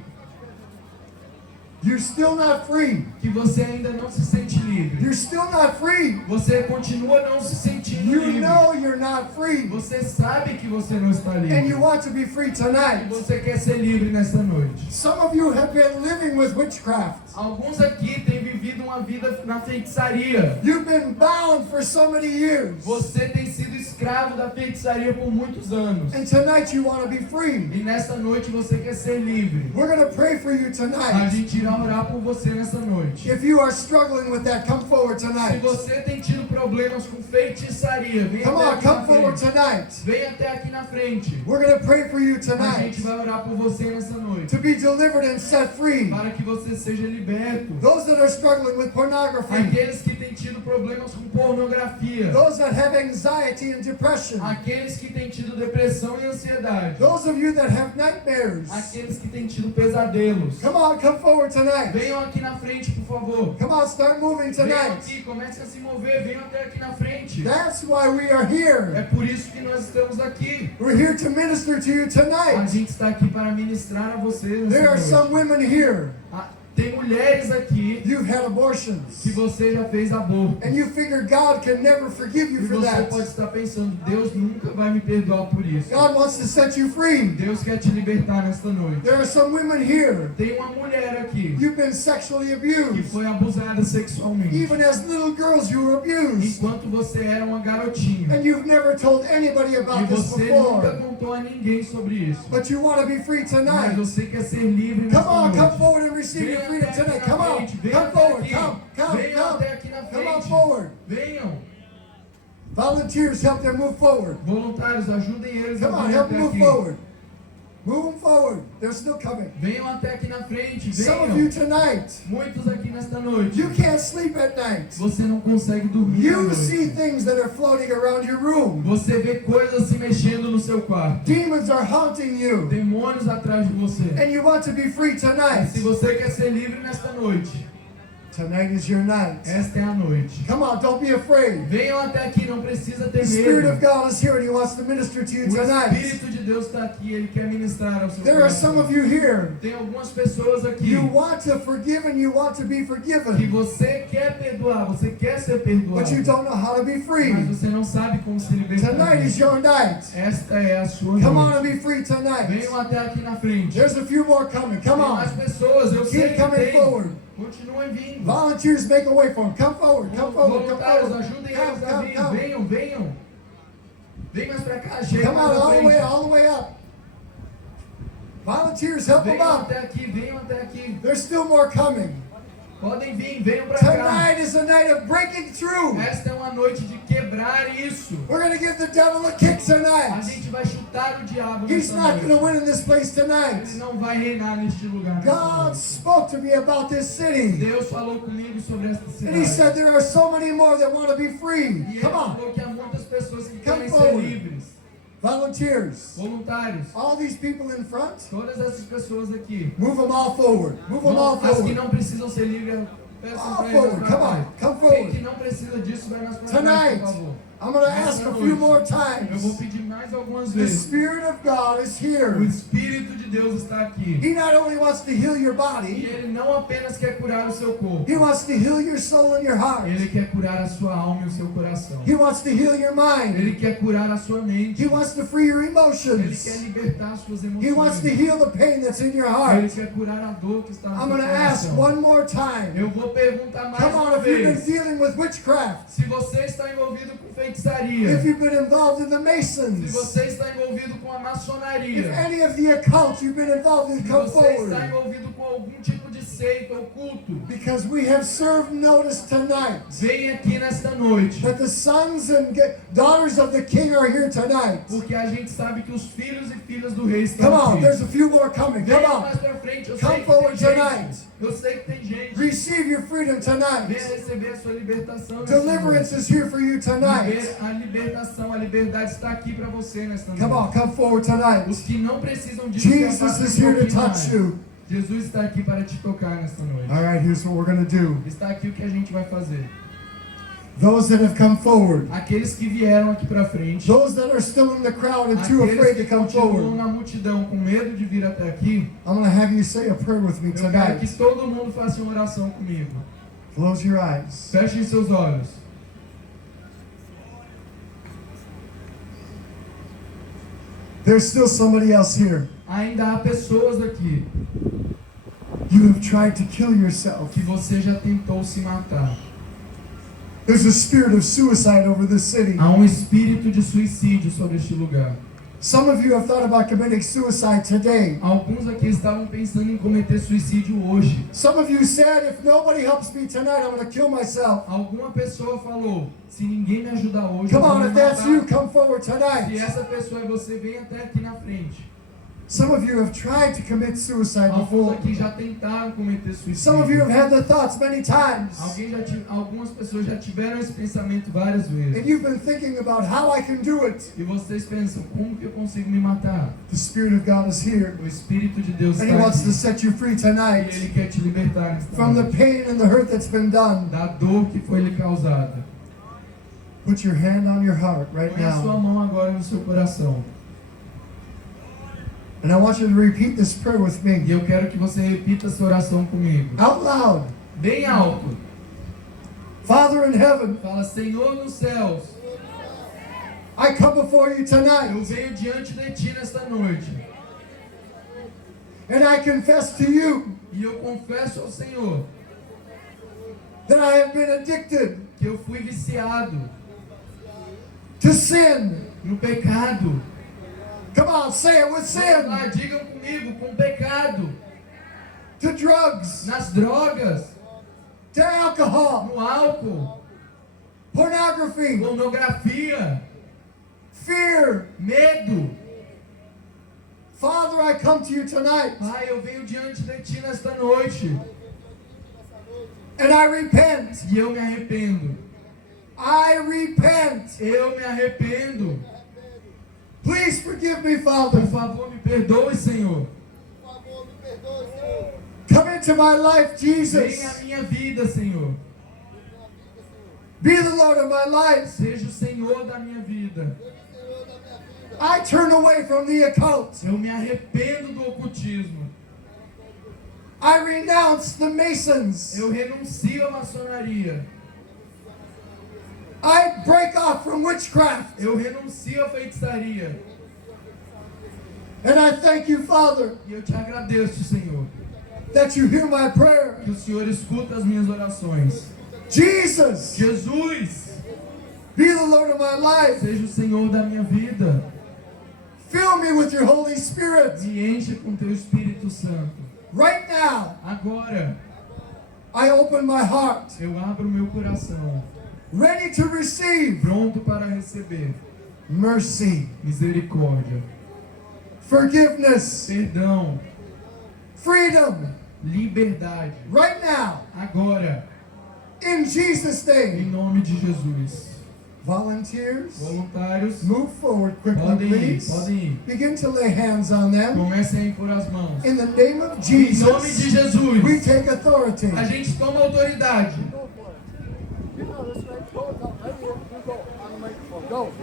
You're still not free. que você ainda não se sente livre. You're still not free. Você continua não se sentindo You livre. know you're not free. Você sabe que você não está And livre. you want to be free E tonight. você quer ser livre nessa noite. Some of you have been living with witchcraft. Alguns aqui têm vivido uma vida na feitiçaria. You've been bound for so many years. Você tem sido escravo escravo da feitiçaria por muitos anos. And tonight you want to be free. E nesta noite você quer ser livre. We're going to pray for you A tonight. gente irá orar por você nessa noite. If you are struggling with that, come forward Se tonight. você tem tido problemas com feitiçaria, vem Come até on, aqui na come forward frente. tonight. Vem até aqui na frente. We're going to pray for you A tonight gente vai orar por você nessa noite. to be delivered and set free. Para que você seja liberto. Those that are struggling with pornography, Aqueles que têm tido problemas com pornografia. those that have anxiety and depression, Aqueles que têm tido depressão e ansiedade. those of you that have nightmares. Aqueles que têm tido pesadelos. Come on, come forward tonight. Venham aqui na frente, por favor. Come on, start moving Venham tonight. aqui, comecem a se mover. Venham até aqui na frente. That's why we are É here. por isso que nós estamos aqui. We're here to minister to you A tonight. gente está aqui para ministrar a vocês. There are nessa some noite. women here. Tem mulheres aqui You've had que abortions. você já fez aborto. And you figure God can never forgive E you for você pode that. estar pensando, Deus nunca vai me perdoar por isso. God wants to set you free. Deus quer te libertar nesta noite. There are some women here. Tem uma mulher aqui You've been sexually que abused. foi abusada sexualmente. Even as little girls, you were abused. Enquanto você era uma garotinha. And you've never told anybody E about this você nunca before. contou a ninguém sobre isso. But you want to be free Mas tonight. você quer ser livre Come nesta on, come noite. forward and receive your Venham freedom até aqui tonight. na Come on, frente. Venham come até forward. aqui. Come, Venham come. até aqui na Come on frente. forward. Venham. Volunteers, help them move forward. Voluntários, ajudem eles a Come on, vir help até them move aqui. forward. Move them forward. They're still coming. Venham até aqui na frente. Some of you Venham. tonight, Muitos aqui nesta noite. you can't sleep at night. Você não consegue dormir à You noite. see things that are floating around your room. Você vê coisas se mexendo no seu quarto. Demons are haunting you. Demônios atrás de você. And you want to be free E se tonight. você quer ser livre nesta noite, Tonight is your night. esta é a noite. Come on, don't be afraid. Venham até aqui, não precisa ter The Spirit of medo. God is here and He wants to minister to you O tonight. Espírito de Deus está aqui, Ele quer ministrar ao seu There are some coração. of you here. Tem algumas pessoas aqui You want to forgive and you want to be que forgiven, você quer perdoar, você quer ser perdoado, but you don't know how to be mas free. você não sabe como se libertar. Tonight is your night. Esta é a sua Come on noite. and be free tonight. Venham até aqui na frente. There's a few more coming. Come Tem mais on. pessoas, eu sei Keep que coming tem. forward. Continuem vindo. Volunteers, make a way for them. Come forward. Come forward. Come Voluntários, forward. ajudem Come, eles a come, vir. come. Venham, venham. Vem mais pra cá, chega Come mais on, à all the way, frente. all the way up. Volunteers, help them Venham up. até aqui, venham até aqui. There's still more coming. Podem vir, venham pra cá. Tonight is a night of breaking through. Esta é uma noite de quebrar isso. We're going to give the devil a kick A tonight. gente vai chutar o diabo He's nessa not going to noite. win in this place Ele tonight. não vai reinar neste lugar. nessa God noite. spoke to me about this city. Deus falou comigo sobre esta And He cidade. said there are so many more that want to be free. E Ele Come on. falou que há muitas pessoas que Come querem ser forward. livres. Volunteers. Voluntários. All these people in front, Todas essas pessoas aqui. move them all forward. Move them all As que forward. não precisam ser livres, peçam All para eles forward. pra Come trás. on. Come Quem forward. que não precisa disso, vai mais pra trás, Tonight, por favor. I'm going to ask a few more Eu vou times. pedir mais algumas The vezes. Spirit of God is O here. Espírito de Deus está aqui. He not only wants to heal your E body, Ele não apenas quer curar o seu corpo. He wants to heal your soul and your heart. Ele quer curar a sua alma e o seu coração. He wants to heal your mind. Ele quer curar a sua mente. He wants to free your Ele quer emotions. libertar as suas He wants to emoções. heal the pain that's in your Ele heart. quer curar a dor que está no I'm seu going to ask coração. one more time. Eu vou perguntar mais Come on, uma if you've been vez. dealing with witchcraft, Se você está envolvido com feitiçaria, if you've been involved in the se Masons, você está envolvido com a if maçonaria, any of the occult you've been involved in, se come você está forward. envolvido com algum tipo de seita ou culto, Because we have served notice tonight vem aqui nesta noite. that the sons and daughters of the King are here tonight. Porque a gente sabe que os filhos e filhas do rei Come estão on, aqui. there's a few more coming. Come Venha on. mais pra frente, eu Come sei que forward tem tonight. gente. Eu sei que tem gente. Receive your freedom Venha tonight. receber a sua libertação nessa Deliverance noite. is here for you tonight. A libertação, a liberdade está aqui para você nesta noite. Come on, come forward tonight. Os que não precisam disso, que Jesus afastem is here to pouquinho touch mais. you. Jesus está aqui para te tocar nesta noite. All right, here's what we're going to do. Está aqui o que a gente vai fazer. Those that have come forward, Aqueles que vieram aqui para frente, those that are still in the crowd and too aqueles afraid que to come continuam forward, na multidão com medo de vir até aqui, I'm going to have you say a prayer with me eu quero que tonight. todo mundo faça uma oração comigo. Close your eyes. Fechem seus olhos. There's still somebody else here. Ainda há pessoas aqui You have tried to kill yourself. que você já tentou se matar. There's a spirit of suicide over this city. Há um espírito de suicídio sobre este lugar. Some of you have thought about committing suicide today. Alguns aqui estavam pensando em cometer suicídio hoje. Some of you said, if nobody helps me tonight, I'm going to kill myself. Alguma pessoa falou, se ninguém me ajudar hoje, Come eu vou on, me if that's you, matar. come forward Se tonight. essa pessoa é você, vem até aqui na frente. Some of you have tried to commit suicide Alguns before. aqui já tentaram cometer Some of you have suicídio. had the thoughts many times. Algumas pessoas já tiveram esse pensamento várias vezes. And you've been thinking about how I can do it. E vocês pensam, como que eu consigo me matar? The Spirit of God is here. O Espírito de Deus And está He wants to aqui. set you free E tonight Ele quer te libertar nesta from the noite, pain and the hurt that's been done. da dor que foi lhe causada. Put your hand on your heart right Põe a sua now. mão agora no seu coração. And I want you to repeat this prayer with E me. eu quero que você repita essa oração comigo. Out loud. Bem alto. Father in heaven, Fala, Senhor nos céus, I come before you eu tonight. venho diante de Ti nesta noite. And I confess to you E eu confesso ao Senhor that I have been addicted que eu fui viciado to sin. no pecado. Come on, say it with Vamos sin. lá, digam comigo, com pecado. To drugs, Nas drogas, to alcohol, no álcool, pornography, pornografia, fear. medo. Father, I come to you tonight Pai, eu venho diante de Ti nesta noite. and I repent. E eu me arrependo. I repent. Eu me arrependo. Please forgive me, Por Father. favor, me perdoe, Senhor. Come into my life, Venha Jesus. a minha vida, Senhor. Be the Lord of my life. Seja o Senhor da minha vida. I turn away from the occult. Eu me arrependo do ocultismo. I renounce the Masons. Eu renuncio à maçonaria. I break off from witchcraft. Eu renuncio à feitiçaria. And I thank you, Father, E eu te agradeço, Senhor, that you hear my prayer. que o Senhor escuta as minhas orações. Jesus, Jesus, be the Lord of my life. seja o Senhor da minha vida. Fill me with your Holy Spirit. Me encha com teu Espírito Santo. Right now, Agora, I open my heart, eu abro meu coração, ready to receive pronto para receber mercy, misericórdia, forgiveness, perdão, freedom. liberdade. Right now, Agora, in Jesus' em name. nome de Jesus. Volunteers, Voluntários, move forward quickly, podem ir, please. podem ir. Begin to lay hands on them. Comecem a impor as mãos. In the name of Em nome de Jesus, we Jesus, take authority. a gente toma autoridade.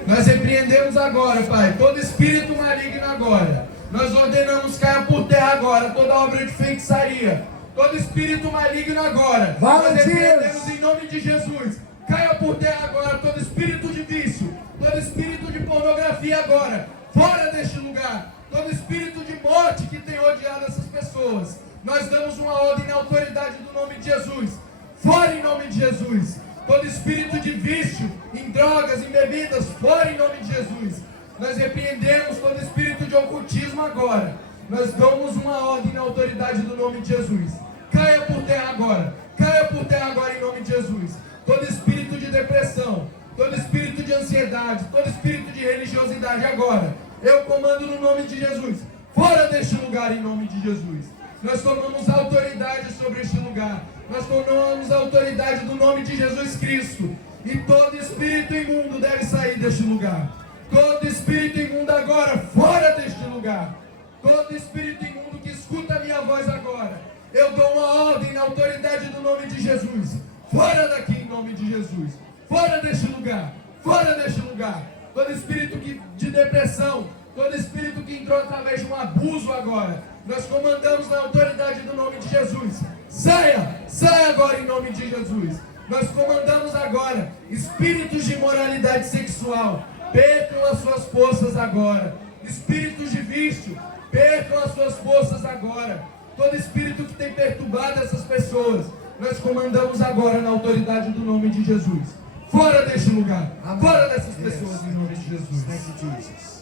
Nós repreendemos agora, Pai, todo espírito maligno agora. Nós ordenamos caia por terra agora toda obra de feitiçaria. Todo espírito maligno agora. Nós Volunteers. repreendemos em nome de Jesus. Caia por terra agora todo espírito de vício. Todo espírito de pornografia agora. Fora deste lugar. Todo espírito de morte que tem rodeado essas pessoas. Nós damos uma ordem na autoridade do nome de Jesus. Fora em nome de Jesus. Todo espírito de vício em drogas, em bebidas, fora em nome de Jesus. Nós repreendemos todo espírito de ocultismo agora. Nós damos uma ordem na autoridade do nome de Jesus. Caia por terra agora. Caia por terra agora em nome de Jesus. Todo espírito de depressão, todo espírito de ansiedade, todo espírito de religiosidade agora. Eu comando no nome de Jesus. Fora deste lugar em nome de Jesus. Nós tomamos autoridade sobre este lugar. Nós tomamos a autoridade do nome de Jesus Cristo. E todo espírito imundo deve sair deste lugar. Todo espírito imundo agora, fora deste lugar. Todo espírito imundo que escuta a minha voz agora. Eu dou uma ordem na autoridade do nome de Jesus. Fora daqui em nome de Jesus. Fora deste lugar. Fora deste lugar. Todo espírito de depressão. Todo espírito que entrou através de um abuso agora. Nós comandamos na autoridade do nome de Jesus. Saia! Saia agora em nome de Jesus. Nós comandamos agora espíritos de imoralidade sexual. Percam as suas forças agora. Espíritos de vício. Percam as suas forças agora. Todo espírito que tem perturbado essas pessoas. Nós comandamos agora na autoridade do nome de Jesus. fora deste lugar, Amém. fora dessas Yes. pessoas em nome de Jesus. Thank you, Jesus.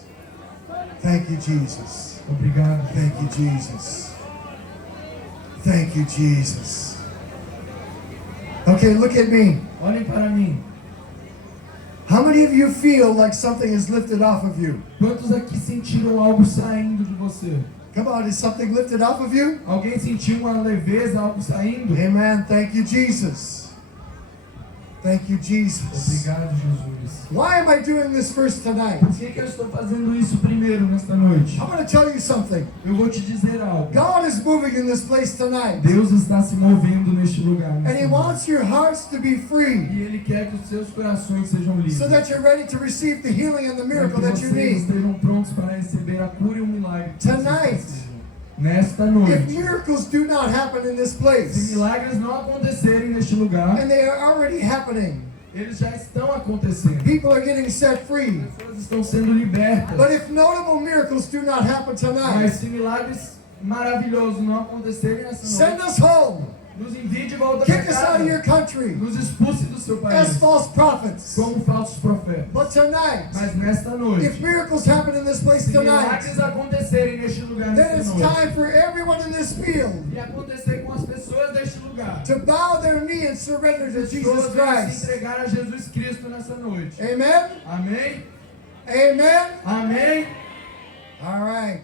Thank you, Jesus. Obrigado. Thank you, Jesus. Thank you, Jesus. Okay, look at me. Olhem para mim. How many of you feel like something is lifted off of you? Quantos aqui sentiram algo saindo de você? Come on, is something lifted off of you? Alguém sentiu uma leveza, algo saindo? Amen. Thank you, Jesus. Thank you, Jesus. Obrigado, Jesus. Why am I doing this first tonight? Por que eu estou fazendo isso primeiro nesta noite? I'm going to tell you something. Eu vou te dizer algo. God is moving in this place tonight. Deus está se movendo neste lugar. And He wants your hearts to be free E Ele quer que os seus corações sejam livres. so that you're ready to receive the healing and the Para miracle que that you vocês need. estejam prontos para receber a cura e o milagre. que vocês Tonight. precisam. Nesta If noite. miracles do not happen in this Se place, milagres não acontecerem neste lugar, and they are already happening, eles já estão acontecendo. people are getting set free. Pessoas estão sendo libertas. But if notable miracles do not happen Mas tonight, se milagres maravilhosos não acontecerem nessa send noite, us home. nos envie de volta para Kick us out of your casa. country Nos expulse do seu país. as false prophets. Como falsos profetas. But tonight, Mas nesta if noite, miracles happen in this place se tonight, milagres acontecerem neste lugar then it's nesta noite, time for everyone in this field e acontecer com as pessoas deste lugar, to bow their knee and surrender to Jesus pessoas vão se Christ. entregar a Jesus Cristo nessa noite. Amen? Amém? Amen? Amém? All right.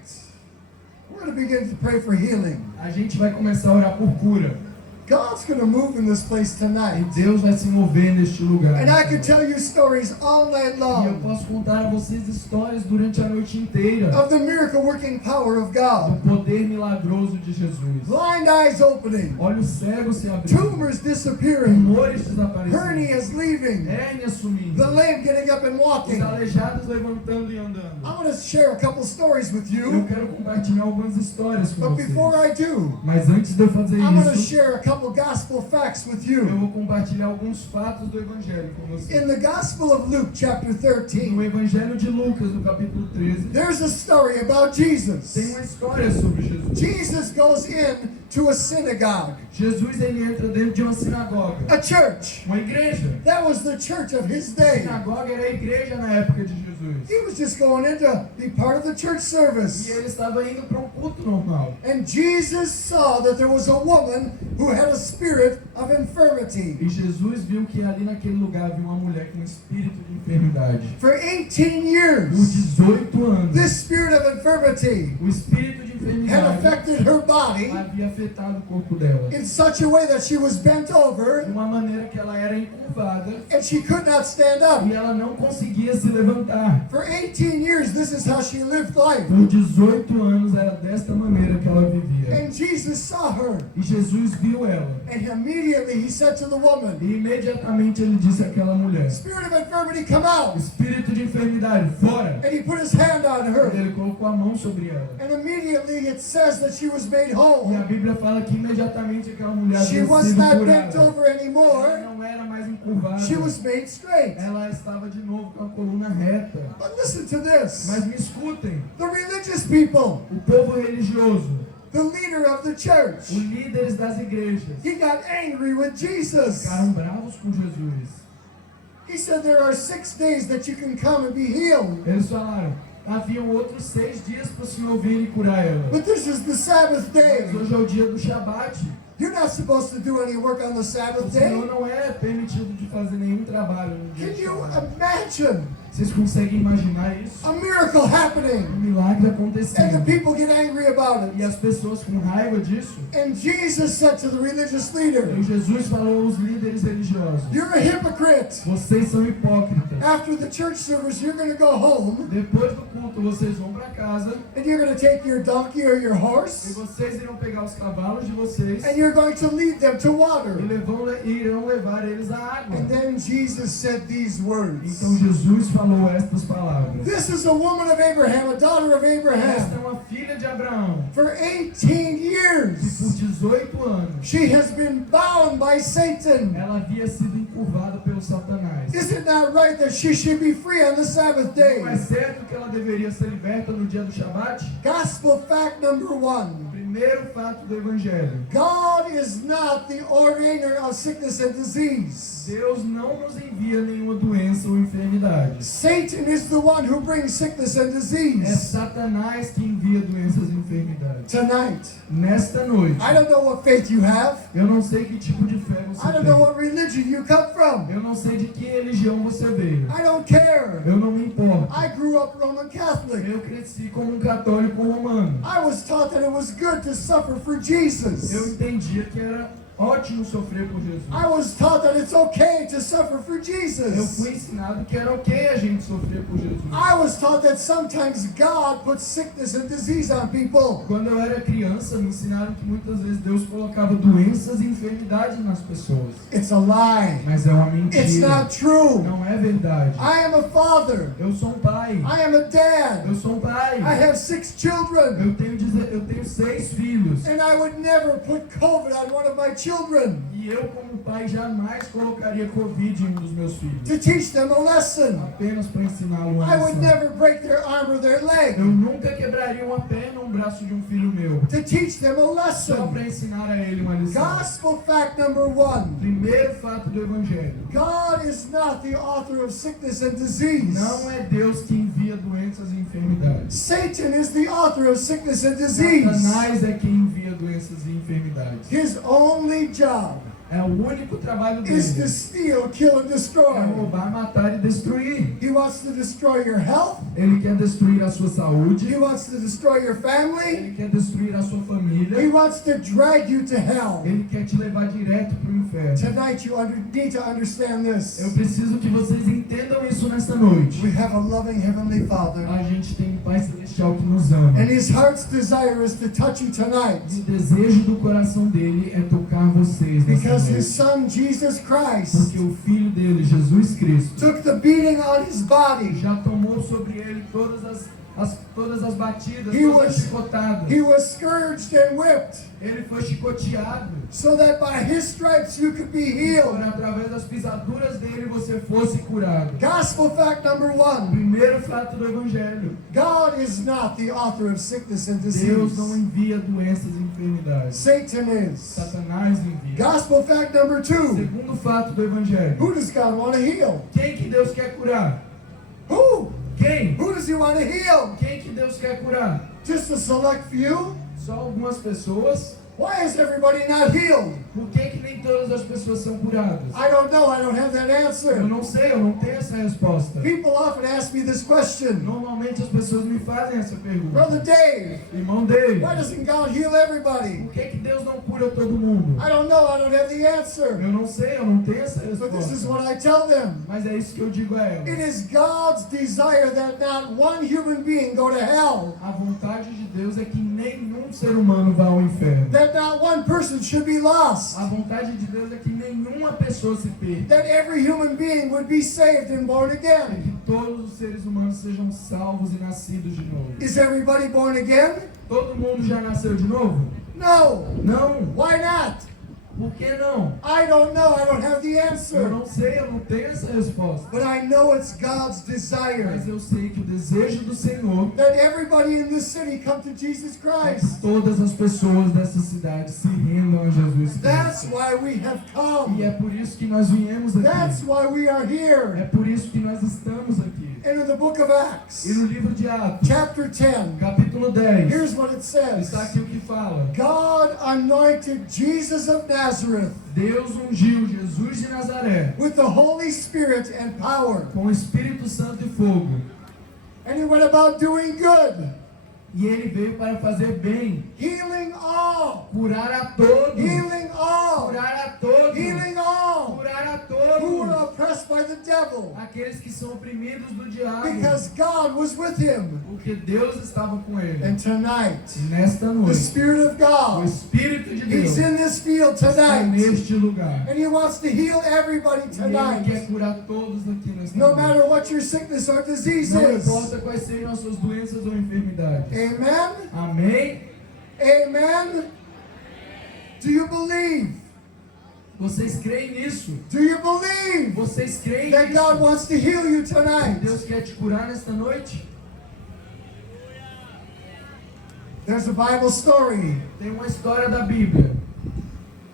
We're going to begin to pray for healing. A gente vai começar a orar por cura. God's going to move in this place E tonight. Deus vai se mover neste lugar. And I could tell you stories all night E eu long posso contar a vocês histórias durante a noite inteira of the miracle working power of do God. poder milagroso de Jesus. Blind eyes opening, Olhos cegos se abrindo, tumors disappearing, tumores desaparecendo, hernias leaving, hérnia sumindo, the lame getting up and os walking. aleijados levantando e andando. I'm going to share a couple stories with Eu you, quero compartilhar algumas histórias com but before vocês. I do, Mas antes de eu fazer I'm going to isso, share a couple gospel facts with eu you. vou compartilhar alguns fatos do Evangelho com vocês. In the Gospel of Luke, chapter No 13, Evangelho de Lucas, no capítulo 13, there's a story about tem Jesus. uma história sobre Jesus. Jesus goes in to a synagogue, Jesus ele entra dentro de uma sinagoga, a church. uma igreja. That was the church of his A day. sinagoga era a igreja na época de Jesus. He was just going in to be part of the church E service. ele estava indo para um culto normal. And Jesus saw that there was a woman who had a spirit of infirmity. E Jesus viu que ali naquele lugar havia uma mulher com um espírito de enfermidade. For 18 Por years, 18 anos, this spirit of infirmity o espírito de had enfermidade affected her body havia afetado o corpo dela. in such a way that she was bent De over uma maneira que ela era encurvada and she could not stand up. e ela não conseguia se levantar. For 18 years, this is how she lived life. Por 18 anos era desta maneira que ela vivia. And Jesus saw her. E Jesus viu ela. And immediately he said to the woman, E imediatamente ele disse àquela mulher: Spirit of infirmity, come out. espírito de enfermidade, fora! And he put his hand on E her. ele colocou a mão sobre ela. And immediately it says that she was made E a whole. Bíblia fala que imediatamente aquela mulher She havia was sido not bent curada. over Ela anymore. não era mais encurvada. She was made straight. Ela estava de novo com a coluna reta. But listen to this. Mas me escutem, The religious people, o povo religioso, the leader of the church, os líderes das igrejas, he got angry with Jesus. ficaram bravos com Jesus. He said there are 6 days that you can come and be healed. Eles falaram: haviam outros 6 dias para o Senhor vir e curar ela. But this is the Sabbath day. Mas hoje é o dia do Shabat. You're not supposed to do any work on the O Sabbath Senhor day. não é permitido de fazer nenhum trabalho no dia Can do you Shabat. imagine Vocês conseguem imaginar isso? a miracle Um happening milagre and the acontecendo. people get angry about E it? as pessoas com raiva disso. And Jesus said to the religious E leader, Jesus falou aos líderes religiosos: You're a hypocrite. vocês são hipócritas. After the church service, you're going to go home Depois do culto, vocês vão para casa and you're going to take your donkey or your e horse vocês irão pegar os cavalos de vocês and you're going to lead them to e water. irão levar eles à água. And then Jesus said these words. Então Jesus falou estas palavras. This is a woman of Abraham, a daughter of Esta é Abraham. uma filha de Abraão For 18 que por years, 18 anos she has been bound by Satan. ela havia sido encurvada pelo Satanás. Is it not right that she should be free on the Sabbath day? Não é certo que ela deveria ser liberta no dia do Shabat? Gospel fact number 1. Primeiro fato do Evangelho. God is not the originator of sickness and disease. Deus não nos envia nenhuma doença ou enfermidade. Satan is the one who brings sickness and É disease. Satanás que envia doenças e enfermidades. Tonight, Nesta noite, I don't know what faith you have. eu não sei que tipo de fé você I don't know tem. what religion you come from. Eu não sei de que religião você veio. I don't care. Eu não me importo. I grew up Roman Catholic. Eu cresci como um católico romano. I was taught that it was good to suffer for Eu Jesus. entendia que era ótimo sofrer por Jesus. I was taught that it's okay to suffer for Eu Jesus. fui ensinado que era ok a gente sofrer por Jesus. I was taught that sometimes God puts sickness and disease on people. Quando eu era criança, me ensinaram que muitas vezes Deus colocava doenças e enfermidades nas pessoas. It's a lie. Mas é uma It's mentira. not true. Não é verdade. I am a father. Eu sou um pai. I am a dad. Eu sou um pai. I have 6 children. Eu tenho 6 filhos. And I would never put COVID on one of my children E eu, como pai, jamais colocaria Covid em um dos meus filhos. to teach them a lesson. Apenas para ensiná-lo uma I would lição. never break their arm or their Eu leg nunca quebraria uma perna ou um braço de um filho meu. to teach them a Só lesson. para ensinar a ele uma lição. Gospel fact number 1. Primeiro fato do Evangelho. God is not the author of sickness and disease. Não é Deus que envia doenças e enfermidades. Satan is the author of sickness and disease. Satanás é quem envia doenças e enfermidades. His only job É o único trabalho is to dele. steal, kill, and É destroy. roubar, matar e destruir. He wants to destroy your health. Ele quer destruir a sua saúde. He wants to destroy your family. Ele quer destruir a sua família. He wants to drag you to hell. Ele quer te levar direto para o inferno. Tonight you need to understand Eu this. preciso que vocês entendam isso nesta noite. We have a loving Heavenly Father. A gente tem um Pai Celestial que nos ama. And His heart's desire is to touch you tonight. E o desejo do coração dele é tocar vocês nessa Because noite. His Son, Jesus Christ, Porque o Filho dele, Jesus Cristo, took the beating on His body. já tomou sobre ele todas as batidas, He todas was- as chicotadas. He was scourged and whipped Ele foi chicoteado. so that by His stripes you could be Para healed. através das pisaduras dele você fosse curado. Gospel fact number 1. Primeiro fato do Evangelho. God is not the author of sickness and Deus disease. não envia doenças e enfermidades. Satan is. Satanás envia. Gospel fact number 2. Segundo fato do Evangelho. Who does God want to heal? Quem que Deus quer curar? Who? Quem? Who does He want to heal? Quem que Deus quer curar? Just a select few? Só algumas pessoas? Why is everybody not healed? Por que nem todas as pessoas são curadas? I don't know. I don't have that Eu answer. não sei, eu não tenho essa resposta. People often ask me this question. Normalmente as pessoas me fazem essa pergunta. Brother Dave, Irmão dele, why doesn't God heal everybody? por que Deus não cura todo mundo? I don't know. I don't have the answer. Eu não sei, eu não tenho essa But this is resposta. what I tell them. Mas é isso que eu digo a ela. It is God's desire that not one human being go to hell. A vontade de Deus é que nenhum ser humano vá ao inferno. That not one person should be lost. A vontade de Deus é que nenhuma pessoa se perca. That every human being would be saved and born É again. que todos os seres humanos sejam salvos e nascidos de novo. Is everybody born again? Todo mundo já nasceu de novo? No. Não. Why not? Por que não? I don't know. I don't have the Eu answer. não sei, eu não tenho essa resposta. But I know it's God's desire Mas eu sei que o desejo do Senhor that everybody in this city come to Jesus é que Christ. todas as pessoas dessa cidade se rendam a Jesus That's Cristo. why we have come. E é por isso que nós viemos That's aqui. why we are É here. por isso que nós estamos aqui. And in the book of Acts, E no livro de Atos, chapter 10, capítulo 10, here's what it says. está aqui o que fala. God anointed Jesus of Nazareth Deus ungiu Jesus de Nazaré with the Holy Spirit and power. com o Espírito Santo e fogo. And he went about doing good, E ele veio para fazer bem, healing all, curar a todos, healing all, curar a todos, healing all curar a who were todos, oppressed by the devil, aqueles que são oprimidos do diabo, because God was with him. porque Deus estava com ele. And tonight, E nesta the noite, Spirit of o God, Espírito de He's Deus in this field está tonight, neste lugar. and He wants to heal everybody E ele quer tonight, curar todos aqui nesta no noite. matter what your sickness or disease Não is. importa quais sejam as suas doenças ou enfermidades. Amen? Amém? Amen? Do you believe? Vocês creem nisso? Do you believe Vocês creem that God nisso? wants to heal you tonight? Deus quer te curar nesta noite? There's a Bible story Tem uma história da Bíblia,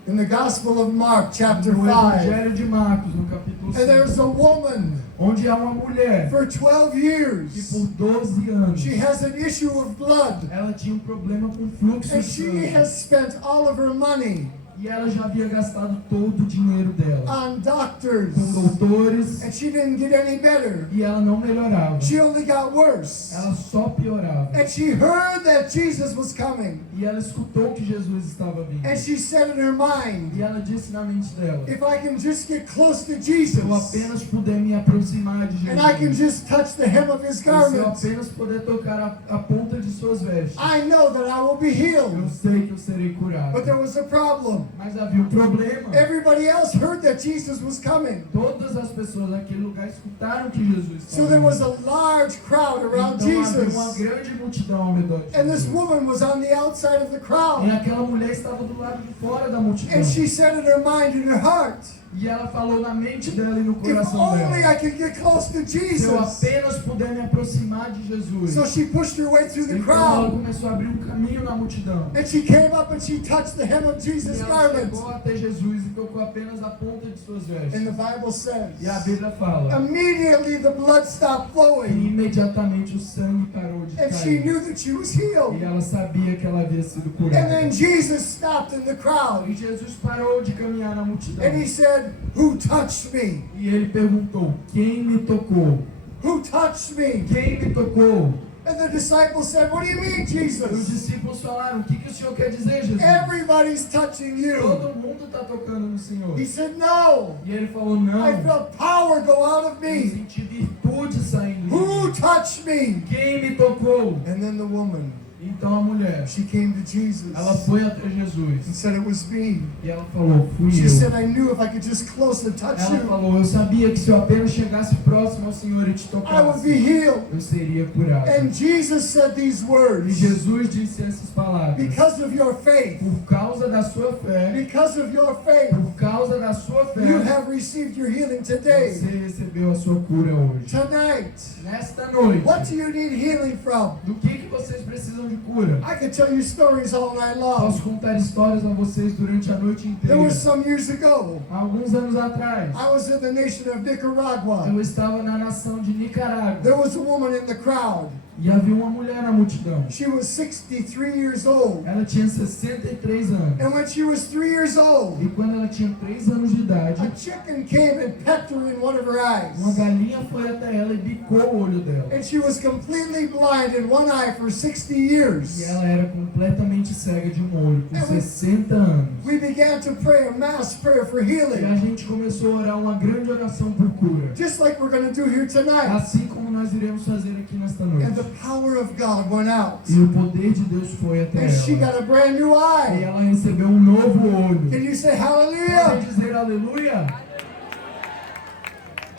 in the Gospel of Mark, chapter no 5. Evangelho de Marcos, no capítulo And there's 5, a woman onde há uma mulher for 12 que years. por 12 anos She has an issue of blood. ela tinha um problema com fluxo And de she sangue. has spent all of her money E ela já havia gastado todo o dinheiro dela on doctors. com doutores And she didn't get any better. e ela não melhorava. She only got worse. Ela só piorava. And she heard that Jesus was coming. E ela escutou que Jesus estava vindo. And she said in her mind, E ela disse na mente dela: if I can just get close to se eu Jesus, apenas puder me aproximar de and I can Jesus, just touch the hem of his e se eu garment, apenas puder tocar a ponta de suas vestes, I know that I will be eu healed. sei que eu serei curado. But there was a problem. Mas havia um problema. Everybody else heard that Jesus was coming. Todas as pessoas naquele lugar escutaram que Jesus So estava there was vindo. a large crowd around Então havia uma Jesus. grande multidão ao redor de And this Jesus. woman was on the outside of the E crowd. aquela mulher estava do lado de fora da multidão. And she said in her mind and her heart, E ela falou na mente dela e no if coração only dela: I can get close to se eu Jesus. apenas puder me aproximar de Jesus. So she pushed her way through the Então ela crowd. começou a abrir um caminho na multidão. And she came up and she touched the hem of E Jesus' ela garment. chegou até Jesus e tocou apenas a ponta de suas And the vestes. Bible says, E a Bíblia fala: immediately the blood stopped e flowing. imediatamente o sangue parou de And she cair. knew that she was E healed. ela sabia que ela havia sido And then curada. Jesus stopped in the E crowd. Jesus parou de caminhar na multidão. And he said, who touched me? E ele perguntou: quem me tocou? Who touched me? Quem me tocou? And the disciples said, what do you mean, E os Jesus? discípulos falaram: o que o Senhor quer dizer, Jesus? Everybody's touching you. Todo mundo está tocando no Senhor. He said, no. E ele falou: não, I felt power go out of eu me. senti virtude saindo de Who mim. touched me? Quem me tocou? And then the woman, Então a mulher, she came to Jesus ela foi até and Jesus. said, it was me. E ela falou: fui She eu. said, I knew if I could just close and touch Ela you, falou: eu sabia que se eu apenas chegasse próximo ao Senhor e te I would be tocasse, healed. eu seria curado. And Jesus said these E words, Jesus disse essas palavras: because of your faith, por causa da sua fé, because of your faith, por causa da sua you fé, have received your healing você today, recebeu a sua cura hoje. tonight. Nesta noite, What do you need healing from? do que vocês precisam de cura? I could tell you stories all night Posso long. contar histórias a vocês durante a noite There inteira. was some years ago, Há alguns anos atrás, I was in the nation of Nicaragua. eu estava na nação de Nicarágua There was a woman in the crowd. e havia uma mulher na multidão. She was 63 years old. Ela tinha 63 anos. And when she was 3 years old, E quando ela tinha 3 anos de idade, a chicken came and pecked her in one of her eyes. uma galinha foi até ela e bicou o olho dela. And she was completely blind in one eye for 60 E years. ela era completamente cega de um olho, com 60 anos. We began to pray a mass prayer for E a healing, gente começou a orar uma grande oração por cura. just like we're going to do here tonight. Assim como nós iremos fazer aqui nesta And noite. the power of God went out. E o poder de Deus foi até And she ela. got a brand new E eye. ela recebeu um novo olho. Can you say Pode hallelujah? dizer aleluia?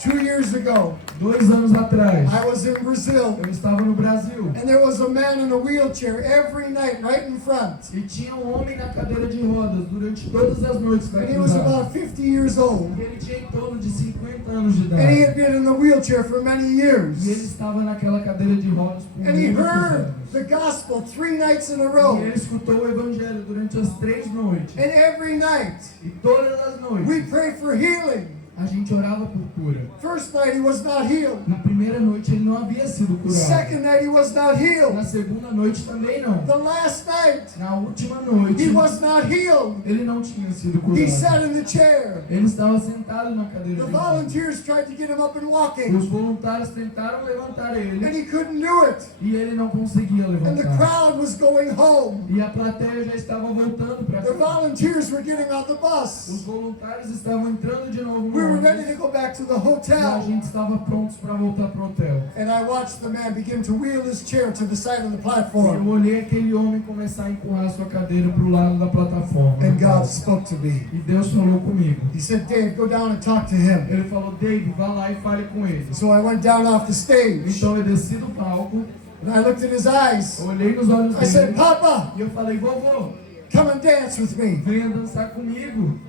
2 years ago, 2 anos atrás, I was in Brazil. eu estava no Brasil. And there was a man in a wheelchair every night right in front. E tinha um homem na cadeira de rodas durante todas as noites da And he was cruzada. about 50 years old. Ele tinha em torno de 50 anos de And he idade. had been in the wheelchair for many E ele years. estava naquela cadeira de rodas por And he muitos heard anos. the gospel 3 nights in a E row. ele escutou o evangelho durante as 3 noites. And every night, E todas as we noites prayed for healing. a gente orava por cura. First night, he was not healed. Na primeira noite ele não havia sido curado. Second night, he was not Na healed. segunda noite também não. The last night, Na última noite he was not healed. ele não tinha sido He sat curado. in the chair. Ele estava sentado na cadeira The de rodas. volunteers tried to get him up and walking. Os voluntários tentaram levantar And ele he couldn't do it. e ele não conseguia And the levantar. crowd was going home. E a plateia já estava voltando para The casa. volunteers were getting on the Os bus. voluntários estavam entrando de novo no We were ready ônibus. to go back to the E a hotel. gente estava prontos para voltar pro hotel. And I watched the man begin to wheel his chair to the side of the Eu platform. olhei aquele homem começar a empurrar sua cadeira pro lado da plataforma. And God spoke to me. E Deus falou comigo. He said, Dave, go down and talk to him. Ele falou: David, vá lá e fale com ele. So I went down off the stage Então eu desci do palco, and I looked at his eyes. olhei nos olhos I said, dele Papa, e eu falei: vovô, come and dance with me. venha dançar comigo.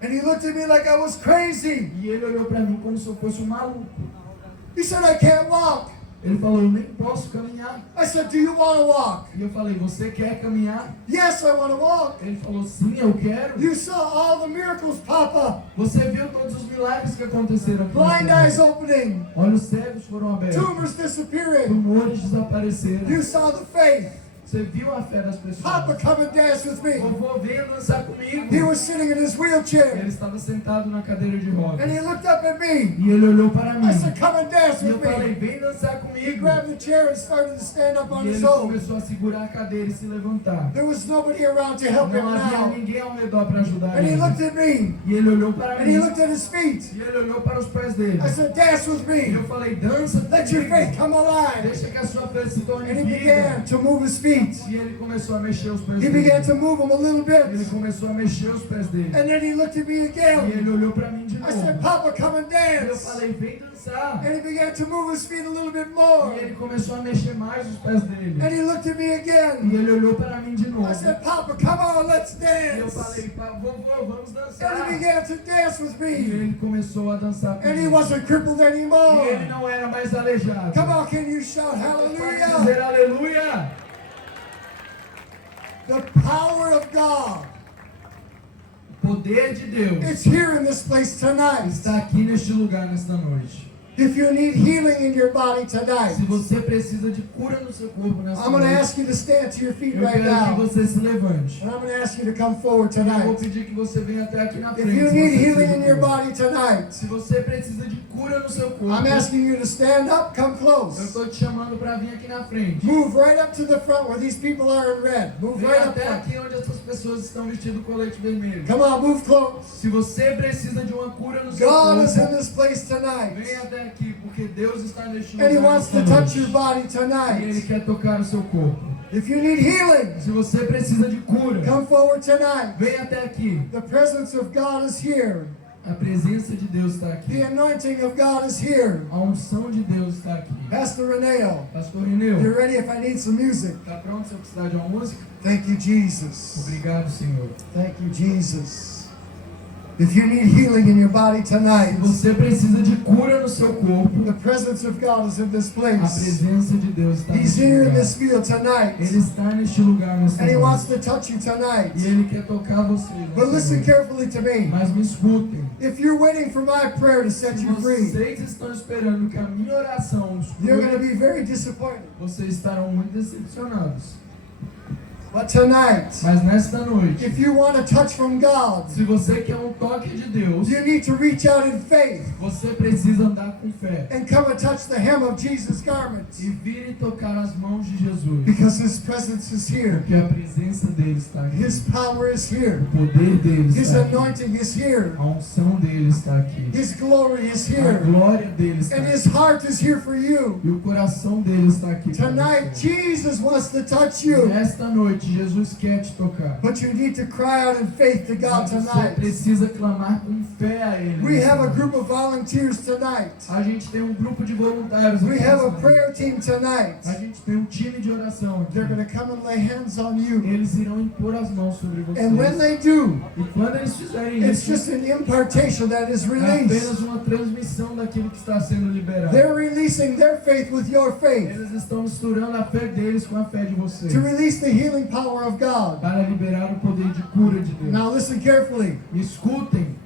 And he looked at me like I was crazy. E ele olhou para mim como se eu fosse um maluco. He said, I can't walk. Ele falou, eu nem posso caminhar. I said, do you want to walk? E eu falei, você quer caminhar? Yes, I want to walk. Ele falou, sim, eu quero. You saw all the miracles pop up. Você viu todos os milagres que aconteceram aqui. Blind eyes opening. Olhos cegos foram abertos. Tumors disappearing. Tumores desapareceram. You saw the faith. Você viu a fé das pessoas. Papa, come and dance with me. Vovô, venha dançar comigo. He was sitting in his Ele wheelchair. estava sentado na cadeira de rodas. And he looked up at me. E ele olhou para mim. I said, come and dance E eu with falei, me. vem dançar He comigo. grabbed the chair and started to stand up on E his ele own. começou a segurar a cadeira e se levantar. There was nobody around to help him Não havia now. ninguém ao redor para ajudar And he ele. looked at me. E ele olhou para And he mim. looked at his feet. E ele olhou para os pés dele. I said, dance with E eu me. falei, dança Let your faith comigo. come alive. Deixa que a sua fé se torne And he vida. began to move his feet. E ele começou a mexer os pés He dele. began to move them a little Ele bit. começou a mexer os pés dele. And then he looked at me E again. ele olhou para mim de I said, novo. Papa, come and E eu dance. falei, vem dançar. And he began to move his feet a little bit more. E ele começou a mexer mais os pés dele. And he looked at me E again. ele olhou para mim de novo. I said, Papa, come on, let's E eu dance. falei, vovô, vamos And dançar. he began to dance with E me. ele começou a dançar And he comigo. wasn't crippled E ele anymore. não era mais aleijado. Come on, can you shout Pode hallelujah? dizer aleluia. The power of God. O poder de Deus It's here in this place tonight. está aqui neste lugar, nesta noite. If you need healing in your body tonight, Se você precisa de cura no seu corpo nesta I'm going to noite, ask you to stand to your feet eu right quero que now. você se levante. And I'm going to ask you to come forward Eu vou tonight. pedir que você venha até aqui na If frente. you se need você healing precisa in de your cura. body tonight, Se você precisa de cura no seu corpo, I'm asking you to stand up, come eu close. estou te chamando para vir aqui na frente. Move right up to the front where these people are in red. Move Venha right up até front. aqui onde essas pessoas estão vestindo colete vermelho. Come on, move close. Se você precisa de uma cura no seu God is in corpo, this place tonight. venha até aqui, porque Deus está neste And He lugar wants to nesta touch noite. your body E Ele tonight. quer tocar o seu corpo. If you need healing, Se você precisa de cura, come forward tonight. venha até aqui. The presence of God is here. A presença de Deus está The aqui. anointing of God is here. A unção de Deus está aqui. Pastor Reneo, Pastor you Reneu, ready if I need some music? está pronto se eu precisar de uma música? Thank you, Jesus. Obrigado, Senhor. Thank you, Jesus. If you need healing in your body tonight, Se você precisa de cura no seu corpo, the presence of God is in this a place. presença de Deus está He's neste here in lugar. this field tonight. Ele está neste lugar nesta And He wants noite. to touch you tonight. E Ele quer tocar você. But nesta listen noite. carefully to me. Mas me escutem. If you're waiting for my prayer to set Se you free, vocês estão esperando que a minha oração os you're going to cure, be very disappointed. vocês estarão muito decepcionados. But tonight, Mas nesta noite, if you want a touch from God, se você quer um toque de Deus, you need to reach out in faith você precisa andar com fé. and come and touch the hem of Jesus' garment. E vir e tocar as mãos de Jesus. Because His presence is here. Porque a presença dele está aqui. His power is here. O poder dele His está aqui. anointing is here. A unção dele está aqui. His glory is A here. glória dele está And aqui. His heart is here for you. E o coração dele está aqui. para Tonight, você. Jesus wants to touch E you. Nesta noite, Jesus quer te tocar. But you need to cry out in faith to God Mas você tonight. precisa clamar com fé a Ele. We nesta have a noite. group of volunteers tonight. A gente tem um grupo de voluntários. We aqui have a nessa noite. prayer team tonight. A gente tem um time de oração aqui. They're going to come and lay hands on you. Eles irão impor as mãos sobre vocês. And when they do, E quando eles fizerem it's isso, just an impartation that is é released. apenas uma transmissão daquilo que está sendo liberado. They're releasing their faith with your faith Eles estão misturando a fé deles com a fé de vocês. to release the healing power of God. Para liberar o poder de cura de Deus. Now listen carefully. Me escutem.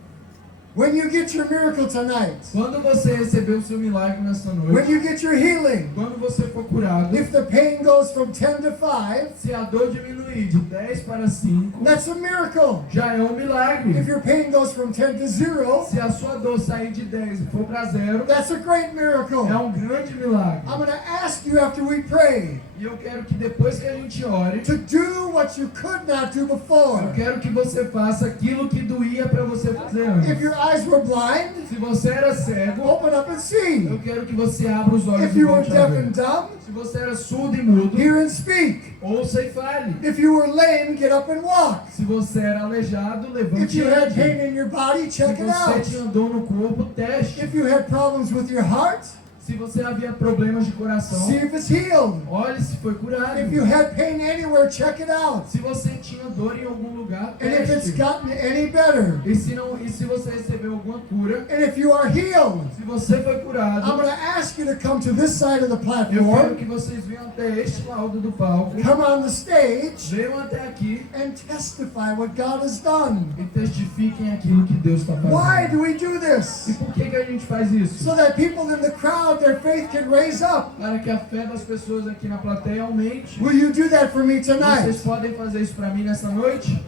When you get your miracle tonight, Quando você receber o seu milagre nesta when noite, you get your healing, quando você for curado, if the pain goes from 10 to 5, se a dor diminuir de 10 para 5, that's a miracle. já é um milagre. If your pain goes from 10 to 0, Se a sua dor sair de 10 e for para 0, that's a great miracle. é um grande milagre. I'm going to ask you after we pray E eu quero que depois que a gente ore, to do what you could not do eu before. quero que você faça aquilo que doía para você fazer If antes. your eyes were blind, Se você era cego, open up and see. eu quero que você abra os olhos If e you were volte a deaf ver. and dumb, Se você era surdo e mudo, hear and speak. ouça e fale. If you were lame, get up and walk. Se você era aleijado, If levante e you had ande. pain in your body, Se check it você out. tinha dor no corpo, teste. If you had problems with your heart, Se você havia problemas de coração, See if it's healed. olhe se foi curado. If you had pain anywhere, check it out. Se você tinha dor em algum lugar, And if it's teste. gotten any better, E se você recebeu alguma cura, and if you are healed, se você foi I'm curado, going to ask you to come to this side of the eu quero platform, que vocês venham até este lado do palco, come on the stage, venham até aqui and testify what God has done. e testifiquem aquilo que Deus está Why fazendo. do we do E this? por que a gente faz isso? So that people in the crowd, their faith can raise up. Para que a fé das pessoas aqui na plateia aumente. Will you do that for me Vocês tonight? podem fazer isso para mim nessa noite?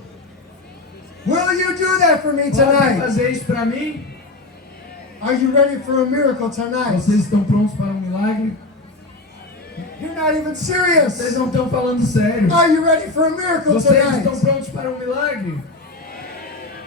Will you do that for me Podem tonight? fazer isso para mim? Are you ready for a miracle tonight? Vocês estão prontos para um milagre? You're not even Vocês serious. não estão falando sério. Are you ready for a miracle Vocês estão tonight? prontos para um milagre?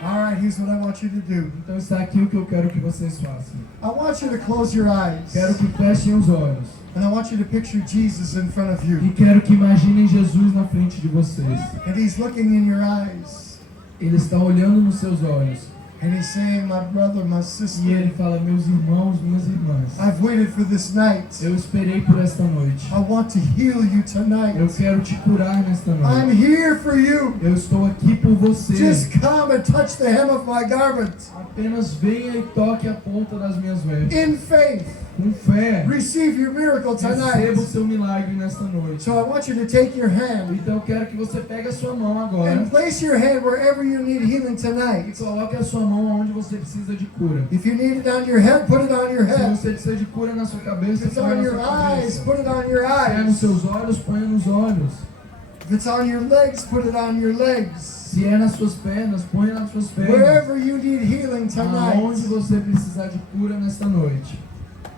All right, here's what I want you to do. Então está aqui o que eu quero que vocês façam. I want you to close your eyes. Quero que fechem os olhos. And I want you to picture Jesus in front of E you. quero que imaginem Jesus na frente de vocês. And he's looking in your eyes. Ele está olhando nos seus olhos. And he's saying, my brother, my E sister, ele fala, meus irmãos, minhas irmãs, I've waited for this night. eu esperei por esta noite. I want to heal you tonight. Eu quero te curar nesta I'm noite. here for you. Eu estou aqui por você. Just come and touch the hem of my garment. Apenas venha e toque a ponta das minhas vestes. In faith, Com fé, receive your miracle receba o tonight. seu milagre nesta noite. So I want you to take your hand Então eu quero que você pegue a sua mão agora and place your hand wherever you need healing e tonight. coloque a sua mão onde você precisa de cura. If you need it on your head, put it on your Se head. você precisa de cura na sua If cabeça, it's põe on na your sua eyes, cabeça. put it on your Se é nos eyes. seus olhos, põe nos olhos. If it's on your legs, put it on your legs. Se é nas suas pernas, põe nas suas pernas. Wherever you need healing Aonde tonight. você precisar de cura nesta noite.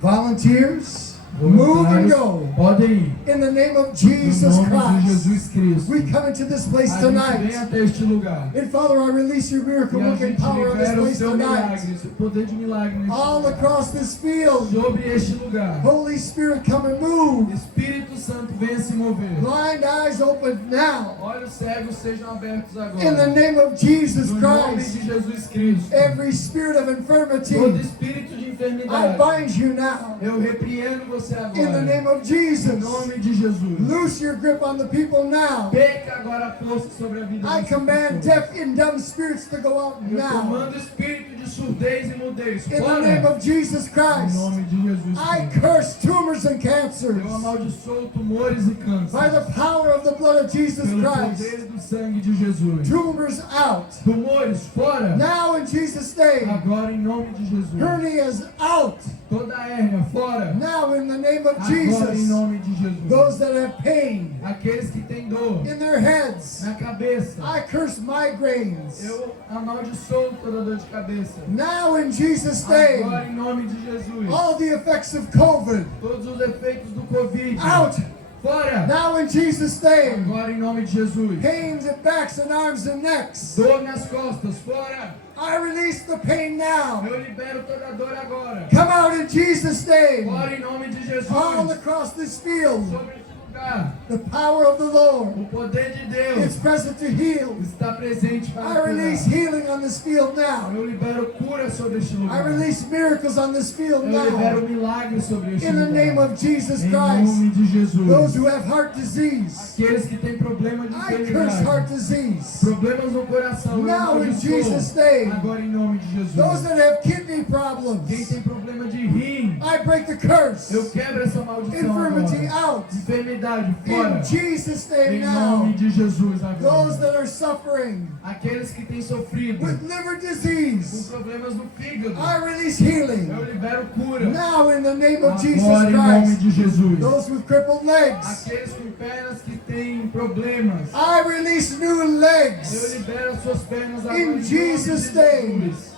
Volunteers, move and Voluntários, go. podem ir. In the name of No Jesus nome de Christ, Jesus Cristo. we come into this place A gente vem tonight. até este lugar. And Father, I release your E miracle a working gente power in this libera o place seu tonight. milagre, o seu poder de milagre neste All lugar. across this field. Sobre este lugar. Holy Spirit, come and move. Espírito Santo, venha se mover. Blind eyes open now. Olhos cegos sejam abertos agora. In the name of Jesus No nome Christ. de Jesus Cristo. Every spirit of Todo infirmity, espírito de I enfermidade, bind you now. eu repreendo você agora. In the name of Em Jesus. nome de Jesus. Loose your grip on the people now. Perca agora a força sobre a vida I dessas command pessoas. deaf and dumb spirits to go out Eu now. comando espírito de surdez e mudez. In the name Fora. of Jesus Em Christ. nome de Jesus I Cristo. curse tumors and cancers. Eu amaldiçoo tumores e câncer. By the power of the blood of Jesus Pelo Christ. poder do sangue de Jesus. Tumors out. Tumores fora. Now in Jesus' name. Agora em nome de Jesus. Hernias out. Toda a hérnia fora. Now in the name of Agora em Jesus. nome de Jesus. Those that have pain Aqueles que têm dor in their heads. na cabeça. I curse migraines. Eu amaldiçoo toda dor de cabeça. Now in Jesus' Agora name. em nome de Jesus. All the effects of COVID. Todos os efeitos do Covid. Out. Fora. Now in Jesus' name. Agora em nome de Jesus. Pains in backs and arms and necks. Dor nas costas. Fora. I release the pain now. Eu libero toda a dor agora. Come out in Jesus' name. Fora em nome de Jesus. All across this field. Sobre este lugar. The power of the Lord O poder de is Deus present to heal. está presente para I release curar. healing on this field now. Eu libero cura sobre este I lugar. release miracles on this field Eu libero now. milagres sobre este In the lugar. name of Jesus Em Christ. nome de Jesus. Those who have heart disease. Aqueles que têm problema de I curse heart enfermidade. disease. Problemas no coração. eu Now in amaldiçoo. Jesus' name. Agora em nome de Jesus. Those that have kidney Quem problems. tem problema de rim. I break the curse. Eu quebro essa maldição Infirmity agora. out. Enfermidade In fora. Jesus' name Em now. nome de Jesus Those agora. that are suffering Aqueles que têm sofrido with liver com disease. problemas no fígado. I release healing. Eu libero cura. Now in the name of Jesus Agora em nome Christ. de Jesus. Those with crippled legs. Aqueles com pernas que têm problemas. I release new Eu legs. libero as suas pernas agora In em nome de Jesus' name. Jesus.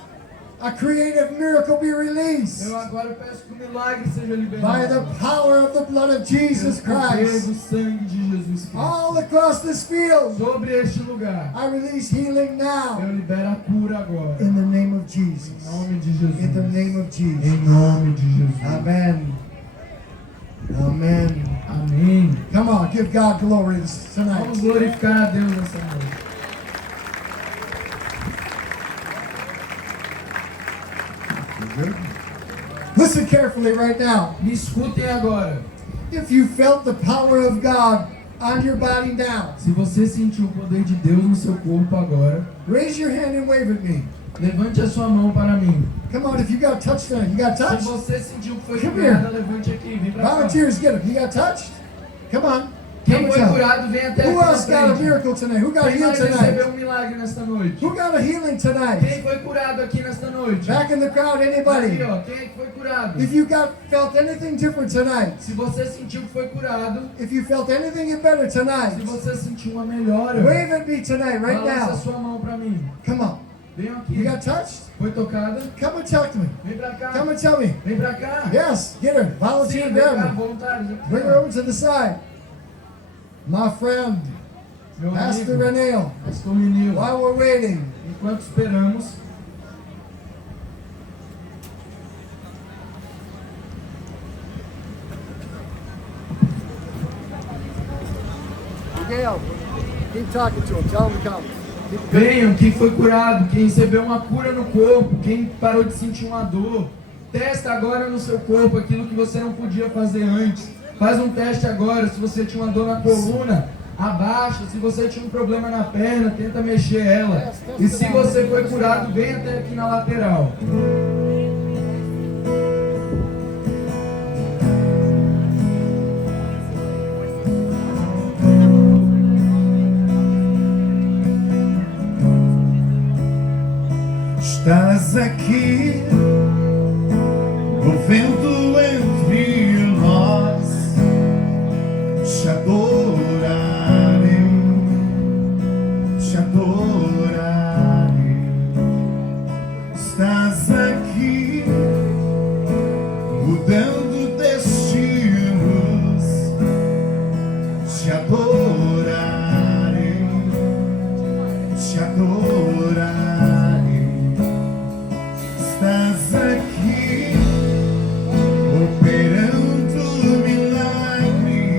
A creative miracle be released. Eu agora peço que o milagre seja By the liberado. power of the blood of Jesus Pelo poder Christ. do sangue de Jesus Cristo. All across this field. Sobre este lugar. I release healing Eu now. libero a cura agora. In the name of Em Jesus. nome de Jesus. In the name of Jesus. Em nome de Jesus. Amen. Amen. Amém. Come on, give God glory tonight. Vamos glorificar a Deus nessa noite. Listen carefully right now. Me escutem agora. If you felt the power of God on your body now, Se você sentiu o poder de Deus no seu corpo agora, raise your hand and wave at me. levante a sua mão para mim. Come on, if you got touched tonight, you got Se touched? você sentiu que foi Come curada, here. levante aqui, vem pra cá. Volunteers, get him. You got touched? Come on. Quem Come foi on. curado, vem até Who aqui na else got a frente. miracle tonight? Who got Quem healed mais recebeu tonight? um milagre nesta noite? Who got a healing tonight? Quem foi curado aqui nesta noite? Back in the crowd, Aqui, anybody? ó, quem é que foi curado? If you felt anything different tonight, Se você sentiu que foi curado, if you felt anything better tonight, se você sentiu uma melhora, wave at me tonight, right balança a now. sua mão para mim. Come on. Venham aqui. You got touched? Foi tocada? Come and talk to me. Vem pra cá. Come and tell me. Vem pra cá. Yes, get her. Sim, Volunteer, vem cá, grab her. voluntários. Aqui, Bring ó. her over to the side. My friend, Meu Pastor amigo, Reneo, Pastor Renil. while we're waiting, Enquanto esperamos, Miguel, keep talking to him. Tell him to come. venham, quem foi curado, quem recebeu uma cura no corpo, quem parou de sentir uma dor. Testa agora no seu corpo aquilo que você não podia fazer antes. Faz um teste agora, se você tinha uma dor na coluna, abaixa. Se você tinha um problema na perna, tenta mexer ela. E se você foi curado, vem até aqui na lateral. Estás aqui, o vento entre nós, te adorarei, te adorarei. Estás aqui, mudando destinos, te adorarei, te adorarei. Estás aqui, operando milagres,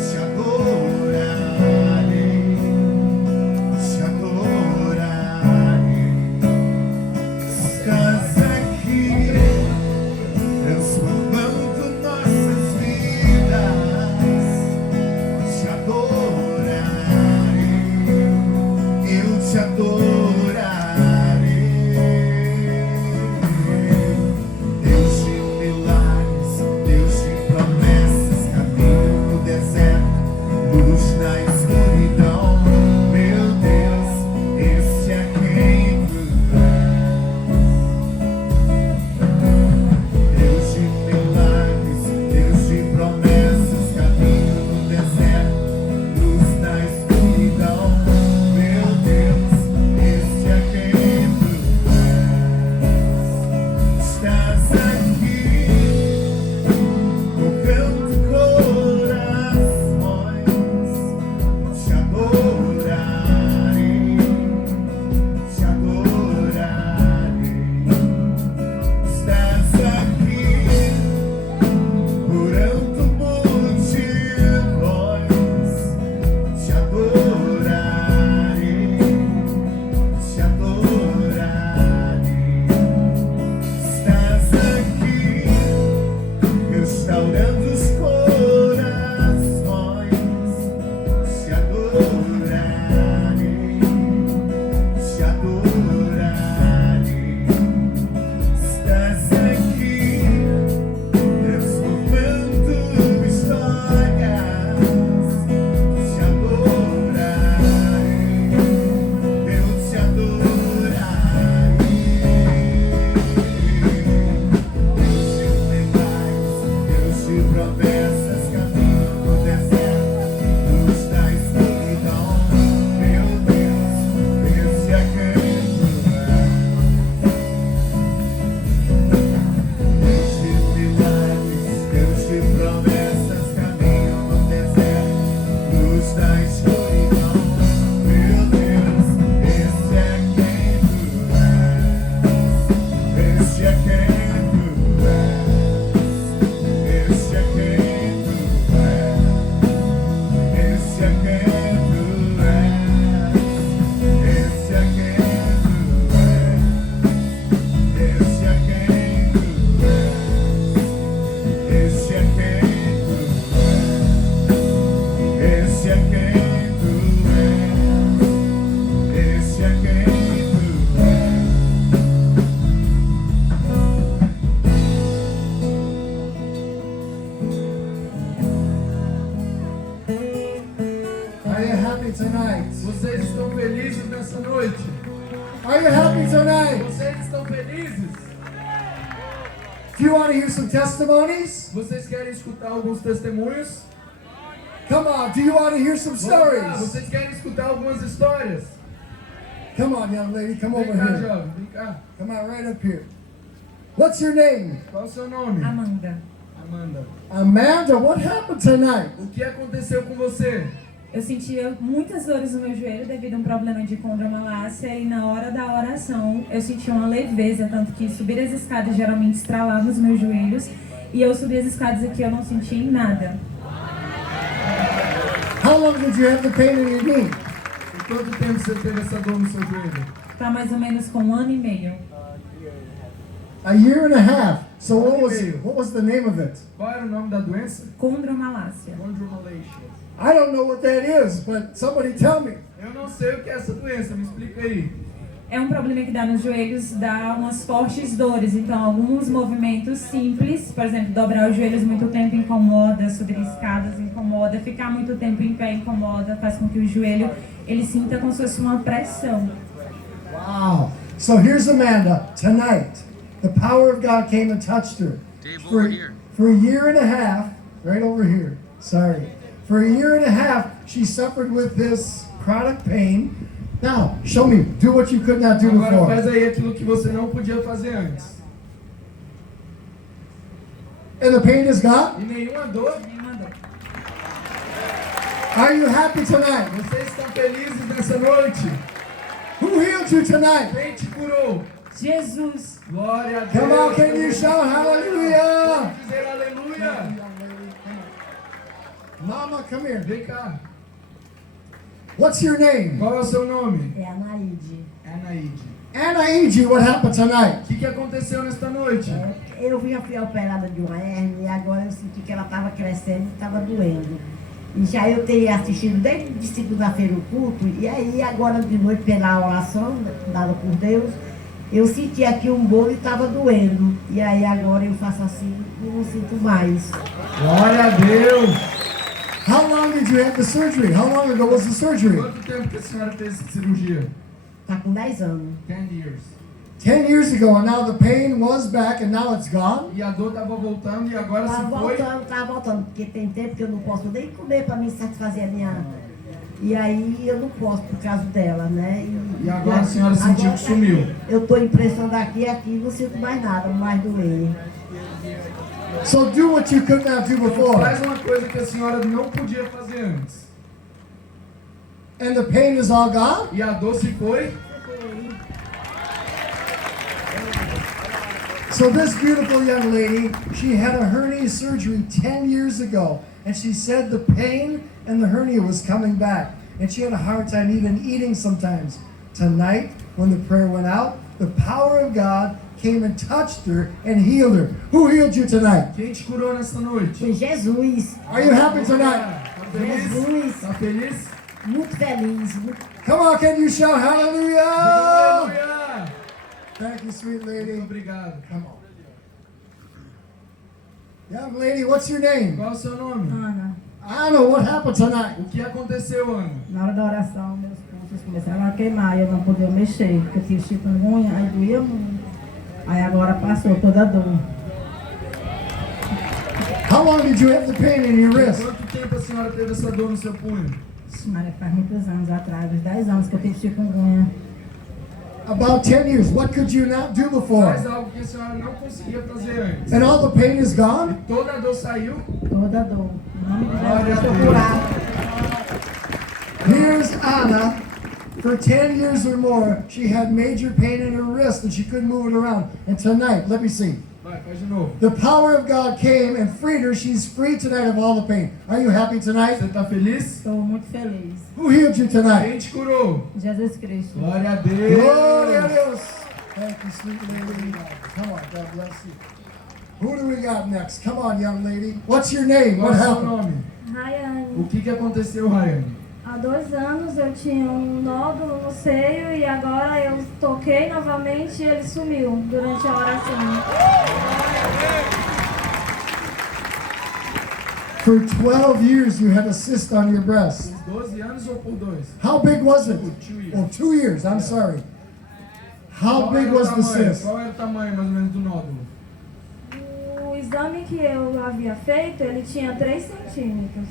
te adorarei, te adorarei. Estás aqui, transformando nossas vidas, te adorarei, eu te adorarei. Deus de milagres, Deus de promessas, caminho no deserto, luz na escuridão. Meu Deus, esse é quem tu és. Deus de milagres, Deus de promessas, caminho no deserto, luz na escuridão. Meu Deus, esse é quem tu és. Estás aqui, tocando corações, te adorarei, te adorarei. Estás aqui, curando multidões, te adorarei, te adorarei. Estás aqui, restaurando os corações, te adorarei, te adorarei. Estás aqui, transformando histórias, te adorarei, eu te adorarei. Deus de promessas, caminho no deserto, luz da escuridão. Meu Deus, esse é quem tu és. Deus de milagres, Deus de promessas, caminho no deserto, luz da escuridão. Meu Deus, esse é quem tu és. Esse é quem tu és. Esse é quem tu és. Esse é quem tu és. Esse é quem tu és. Esse é quem tu és. quem tu és. Este é quem tu és. Are you happy tonight? Vocês estão felizes nessa noite? Are you happy tonight? Vocês estão felizes? Do you want to hear some testimonies? Vocês querem escutar alguns testemunhos? Come on, do you want to hear some Vamos lá, stories? vocês querem escutar algumas histórias? Come on, young lady, come Vem over cá, here. jovem, vem cá. Come on, right up here. What's your name? Qual é o seu nome? Amanda, Amanda. Amanda, what happened tonight? O que aconteceu com você? eu sentia muitas dores no meu joelho devido a um problema de condromalácia e na hora da oração eu sentia uma leveza, tanto que subir as escadas geralmente estralava os meus joelhos e eu subi as escadas aqui e eu não senti nada. How long did you have the pain in your knee? Por quanto tempo você teve essa dor no seu joelho? Tá mais ou menos com 1 ano e meio. A year and a half. So what was the name of it? Qual era o nome da doença? Condromalácia. Chondromalacia. I don't know what that is, but somebody tell me. Eu não sei o que é essa doença, me explica aí. É um problema que dá nos joelhos, dá umas fortes dores. Então, alguns movimentos simples, por exemplo, dobrar os joelhos muito tempo incomoda, subir escadas incomoda, ficar muito tempo em pé incomoda, faz com que o joelho ele sinta como se fosse uma pressão. Wow. So here's Amanda tonight. The power of God came and touched her. For a year and a half, right over here. Sorry. For a year and a half, she suffered with this chronic pain. Now, show me. Do what you could not do Agora faz before. aí aquilo que você não podia fazer antes. And the pain is gone? E nenhuma dor. Nenhuma dor. Are you happy tonight? Vocês estão felizes nessa noite? Who healed you tonight? Quem te curou? Jesus! Glória a Deus. Come on, can you shout hallelujah? Vamos dizer aleluia. Mama, come here. Vem cá. What's your name? Qual é o seu nome? É a Naide. Anaíde. Anaíde, what happened tonight? O que aconteceu nesta noite? Eu já fui operada de uma hérnia e agora eu senti que ela estava crescendo e estava doendo. E já eu tenho assistido desde segunda-feira o culto, e aí agora de noite pela oração dada por Deus, eu senti aqui um bolo e estava doendo. E aí agora eu faço assim e não sinto mais. Glória a Deus. How long did you have the surgery? How long ago was the surgery? Quanto tempo que a senhora fez essa cirurgia? Está com 10 anos. 10 years. 10 years ago, and now the pain was back and now it's gone? E a dor estava voltando e agora Tá se foi. voltando, porque tem tempo que eu não posso nem comer para me satisfazer a minha. E aí eu não posso por causa dela, né? E agora a senhora sentiu que sumiu. Eu estou impressando aqui e aqui, não sinto mais nada, mais doer. So do what you could not do before. Faz uma coisa que a senhora não podia fazer antes. And the pain is all gone? E a dor se foi. So this beautiful young lady, she had a hernia surgery 10 years ago. And she said the pain and the hernia was coming back. And she had a hard time even eating sometimes. Tonight, when the prayer went out, the power of God came and touched her and healed her. Who healed you tonight? Quem te curou nessa noite? Foi Jesus. Are you happy tonight? Tá feliz? Jesus. Tá feliz? Muito feliz. Come on, can you shout hallelujah? Aleluia! Thank you, sweet Muito lady. obrigado. Come on. Young lady, what's your name? Qual é o seu nome? Ana, Anna, what happened tonight? O que aconteceu, Ana? na hora da oração, meus pulsos começaram a queimar, eu não podia mexer, porque eu tive chikungunya, aí doía muito. Aí agora passou toda a dor. How long did you have the pain in your wrist? Quanto tempo a senhora teve essa dor no seu punho? Maria, faz muitos anos atrás, uns 10 anos que eu tive chikungunya. About 10 years. What could you not do before? Faz algo que a senhora não conseguia fazer antes. And all the pain is gone? Toda a dor saiu. Toda a dor. Em nome de Glória a Jesus, estou Deus. curada. Here's Anna. For 10 years or more, she had major pain in her wrist and she couldn't move it around. And tonight, let me see. Vai, faz de novo. The power of God came and freed her. She's free tonight of all the pain. Are you happy tonight? Você tá feliz? Estou muito feliz. Who healed you tonight? Quem te curou? Jesus Cristo. Glória a Deus. Glória a Deus. Thank you, sweet lady. Come on, God bless you. Who do we got next? Come on, young lady. What's your name? Qual What é o seu happened? nome? Rayane, O que aconteceu, Rayane? há 2 anos eu tinha um nódulo no seio e agora eu toquei novamente e ele sumiu durante a oração. For 12 years, you had a cyst on your breast. Por 12 anos ou por 2? How big was it? 2 years. Oh, 2 years. I'm sorry. How big was the cyst? Qual era o tamanho, mais ou menos, do nódulo? O exame que eu havia feito, ele tinha 3 centímetros.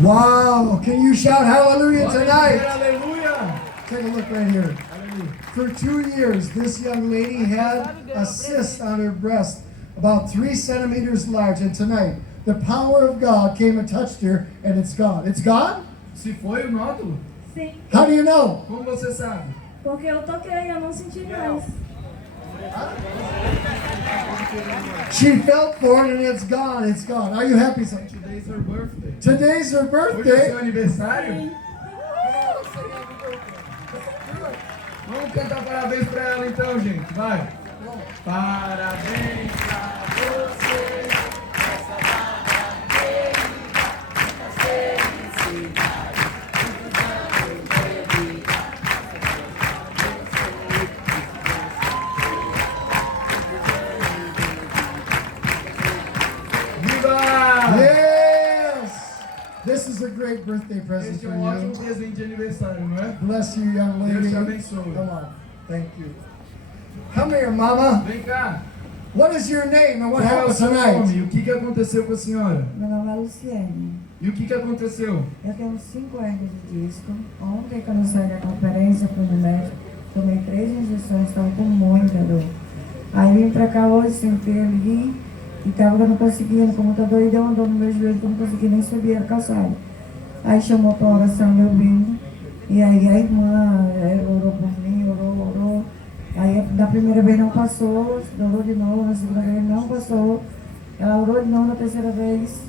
Wow! Can you shout hallelujah Pode dizer tonight? aleluia! Take a look right here. Aleluia. For 2 years, this young lady had a cyst on her breast, about 3 centimeters large. And tonight, the power of God came and touched her, and it's gone. It's gone? Se foi o nódulo? Sim, How do you know? Como você sabe? porque eu toquei, eu não senti mais. She felt for it, and it's gone. It's gone. Are you happy? Son? Today's her birthday. Today's her Hoje é seu birthday. aniversário? Vamos cantar parabéns pra ela então, gente. Vai. Parabéns pra você. Viva! Yes! This is a great birthday present Este é for ótimo you. presente de aniversário, não é? Bless you, young Deus lady. te abençoe. Come on. Thank you. Come here, Mama. Vem cá. What is your name and what Qual é o happened seu tonight? nome? O que aconteceu com a senhora? Meu nome é Luciene. E o que aconteceu? Eu tenho 5 hernias de disco. Ontem, quando eu saí da conferência, fui no médico, tomei 3 injeções, estava com muita dor. Aí vim pra cá hoje, sentei ali e tava, eu não conseguia, com muita dor, e deu uma dor no meu joelho, que eu não conseguia nem subir a calçada. Aí chamou pra oração, eu vim, e aí a irmã orou por mim, orou. Aí da primeira vez não passou, orou de novo, na segunda vez não passou. Ela orou de novo, na terceira vez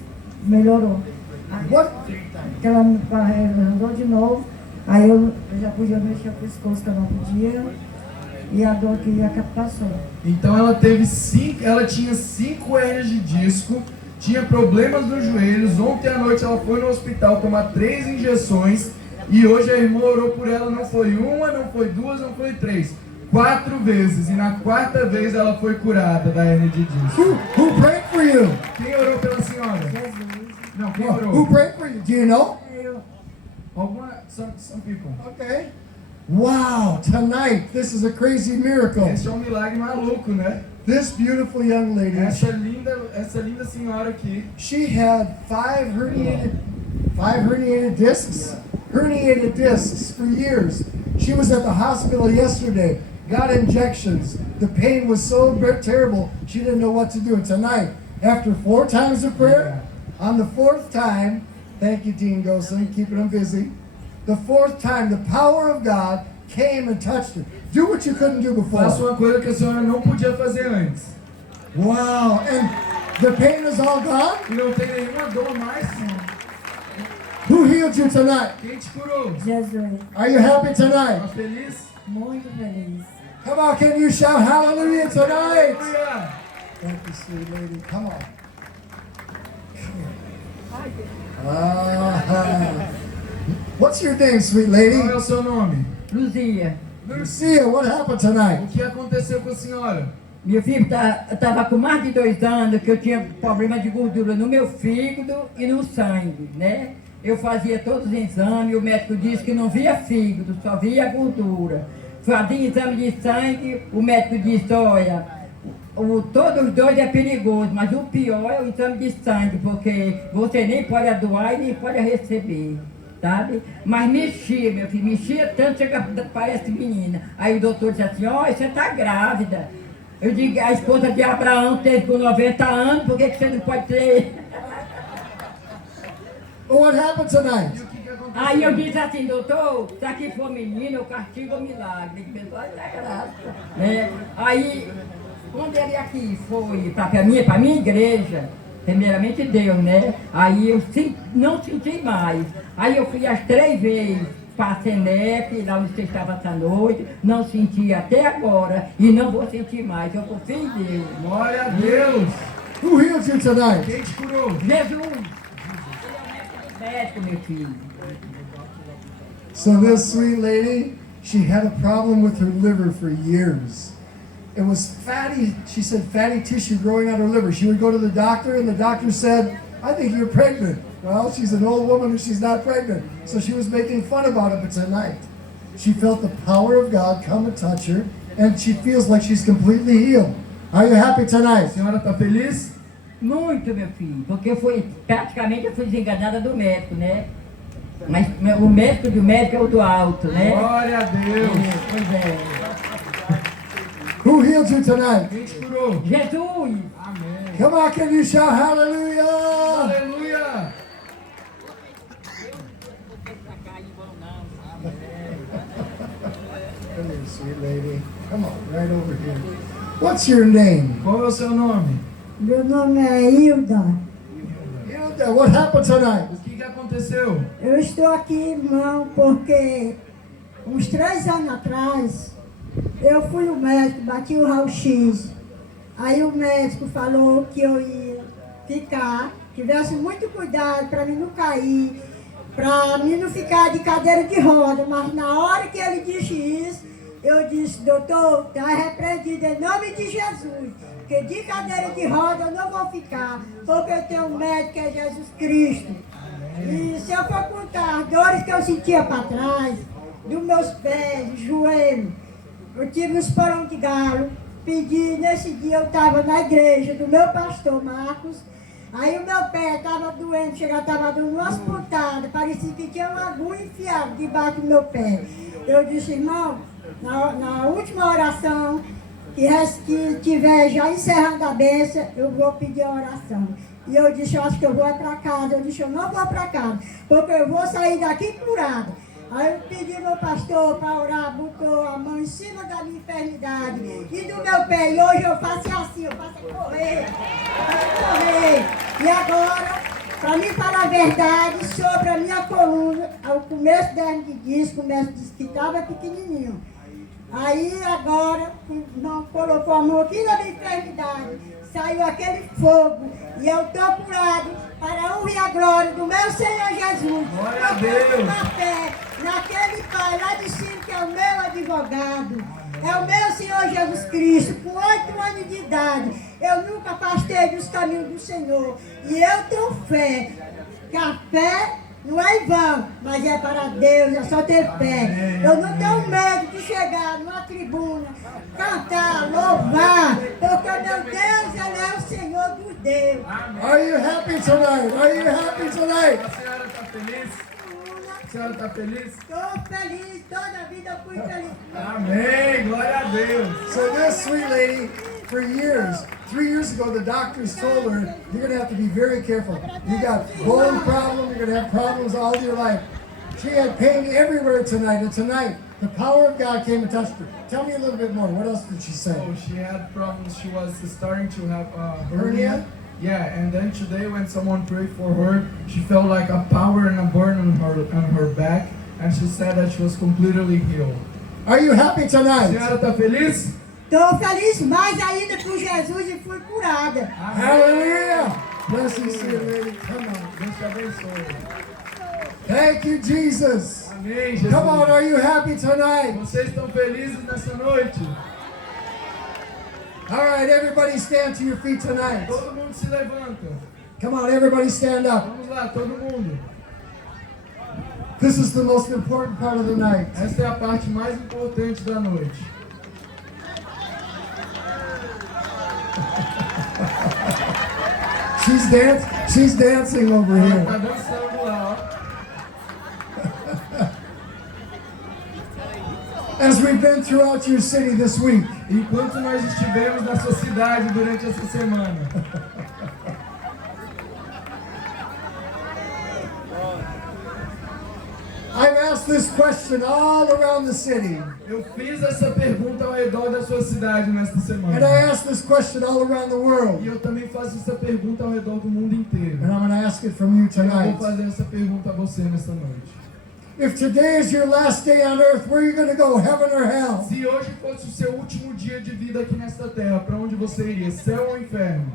melhorou. What? Que ela andou de novo, aí eu já podia mexer o pescoço, que eu não podia, e a dor que passou. Então ela tinha 5 hérnias de disco, tinha problemas nos joelhos. Ontem à noite ela foi no hospital tomar 3 injeções e hoje a irmã orou por ela. Não foi uma, não foi 2, não foi 3, 4 vezes. E na 4ª vez ela foi curada da hérnia de disco. Who prayed for you? Quem orou pela senhora? Jesus. Não, quem Who orou? prayed for you? Do you know? Eu, Some people. Okay. Wow, tonight, this is a crazy miracle. Esse é um milagre maluco, né? This beautiful young lady, Essa linda senhora aqui, she had 5 herniated discs. Herniated discs for years. She was at the hospital yesterday, got injections. The pain was so terrible, she didn't know what to do. And tonight, after 4 times of prayer, on the 4th time, thank you, Dean Gosen, keeping them busy. The 4th time, the power of God came and touched her. Do what you couldn't do faça before. uma coisa que a senhora não podia fazer antes. Wow, and the pain is all gone? E não tem nenhuma dor mais. Who healed you tonight? Quem te curou? Jesus, Are you happy tonight? Tá feliz? muito feliz. Come on, can you shout hallelujah tonight? Aleluia! Thank you, sweet lady. Come on. Come here. Ah. What's your name, sweet lady? Qual é o seu nome? Luzia, Lucia, what happened tonight? O que aconteceu com a senhora? meu filho estava com mais de 2 anos que eu tinha problema de gordura no meu fígado e no sangue, né? Eu fazia todos os exames, o médico disse que não via fígado, só via gordura. Fazia exame de sangue, o médico disse, olha, todos os 2 é perigoso, mas o pior é o exame de sangue, porque você nem pode doar e nem pode receber. Sabe? Mas mexia, meu filho, mexia tanto, chega, parece menina. Aí o doutor disse assim, ó, você tá grávida. Eu digo, a esposa de Abraão teve com 90 anos, por que você não pode ter? What happened tonight? E o que aconteceu? Aí eu disse assim, doutor, se aqui for menino, eu castigo o milagre. Ele pensou, olha a graça. Né? Aí, quando ele aqui foi para minha igreja, primeiramente Deus, né? Aí eu não senti mais. Aí eu fui as 3 vezes para a Senec, lá onde você estava essa noite, não senti até agora e não vou sentir mais. Eu confio em Deus. Glória a Deus! Who healed you tonight? Quem te curou? Jesus! Ele é o médico dos médicos, meu filho. So this sweet lady, she had a problem with her liver for years. It was fatty, she said, fatty tissue growing out her liver. She would go to the doctor and the doctor said, I think you're pregnant. Well, she's an old woman and she's not pregnant. So she was making fun about it, but tonight she felt the power of God come and touch her and she feels like she's completely healed. Are you happy A tonight? senhora está feliz? Muito, meu filho, porque praticamente eu fui desenganada do médico, né? Mas o médico do médico é o do alto, né? Glória a Deus. Pois é. Who healed you tonight? Quem te curou? Jesus! Amém. Come on, can you shout hallelujah? Aleluia. Come here, sweet lady. Come on, right over here. What's your name? Qual é o seu nome? Meu nome é Hilda. Hilda, what happened tonight? O que aconteceu? Eu estou aqui, irmão, porque uns 3 anos atrás eu fui no médico, bati o raio-x. Aí o médico falou que eu ia ficar, tivesse muito cuidado para mim não cair, para mim não ficar de cadeira de roda. Mas na hora que ele disse isso, eu disse, doutor, está repreendido em nome de Jesus. Porque de cadeira de roda eu não vou ficar, porque eu tenho um médico que é Jesus Cristo. E se eu for contar as dores que eu sentia para trás, dos meus pés, joelho, eu tive um esporão de galo, pedi, nesse dia eu estava na igreja do meu pastor Marcos, aí o meu pé estava doendo, estava dando umas pontadas, parecia que tinha uma agulha enfiada debaixo do meu pé. Eu disse, irmão, na última oração, que tiver já encerrando a bênção, eu vou pedir a oração. E eu disse, eu acho que eu vou para casa. Eu disse, eu não vou para casa, porque eu vou sair daqui curada. Aí eu pedi ao meu pastor para orar, botou a mão em cima da minha enfermidade e do meu pé. E hoje eu faço assim, eu faço correr. E agora, para mim falar a verdade sobre a minha coluna, ao começo da hernia de disco, o médico disse que estava pequenininho. Aí agora, não colocou a mão aqui na minha enfermidade, saiu aquele fogo e eu estou curado para a honra e a glória do meu Senhor Jesus. Glória a Deus. Na fé, naquele Pai lá de cima que é o meu advogado, é o meu Senhor Jesus Cristo, com 8 anos de idade. Eu nunca afastei dos caminhos do Senhor e eu tenho fé, que a fé não é em vão, mas é para Deus, é só ter fé. Eu não tenho medo de chegar numa tribuna, cantar, louvar, porque meu Deus, Ele é o Senhor dos deuses. Are you happy tonight? Are you happy tonight? A senhora está feliz? A senhora está feliz? Estou feliz, toda a vida eu fui feliz. Amém. Glória a Deus. So this sweet lady, for years, 3 years ago, the doctors told her, you're going to have to be very careful. You got bone problems, you're going to have problems all your life. She had pain everywhere tonight, and tonight, the power of God came and touched her. Tell me a little bit more. What else did she say? So she had problems. She was starting to have a Hernia? hernia. Yeah, and then today when someone prayed for her, she felt like a power and a burn on her back, and she said that she was completely healed. Are you happy A tonight? senhora está feliz? Estou feliz mais ainda por Jesus e fui curada. Hallelujah! Bless you, sweet lady. Come on. Deus te abençoe. Thank you, Jesus. Amém, Jesus. Come on, are you happy tonight? Vocês estão felizes nessa noite? All right, everybody stand to your feet tonight. Todo mundo se levanta. Come on, everybody stand up. Vamos lá, todo mundo. This is the most important part of the night. Essa é a parte mais importante da noite. She's dancing over Ela here. está dançando lá, ó. As we've been throughout your city this week, Enquanto nós estivemos na sua cidade durante essa semana, I've asked this question all around the city. eu fiz essa pergunta ao redor da sua cidade nesta And I semana. asked this question all around the E world. eu também faço essa pergunta ao redor do mundo inteiro. And I'm going to ask it from you Eu tonight. vou fazer essa pergunta a você nessa noite. If today is your last day on earth, where are you going to go, heaven or hell? Se hoje fosse o seu último dia de vida aqui nesta terra, para onde você iria? Céu ou inferno?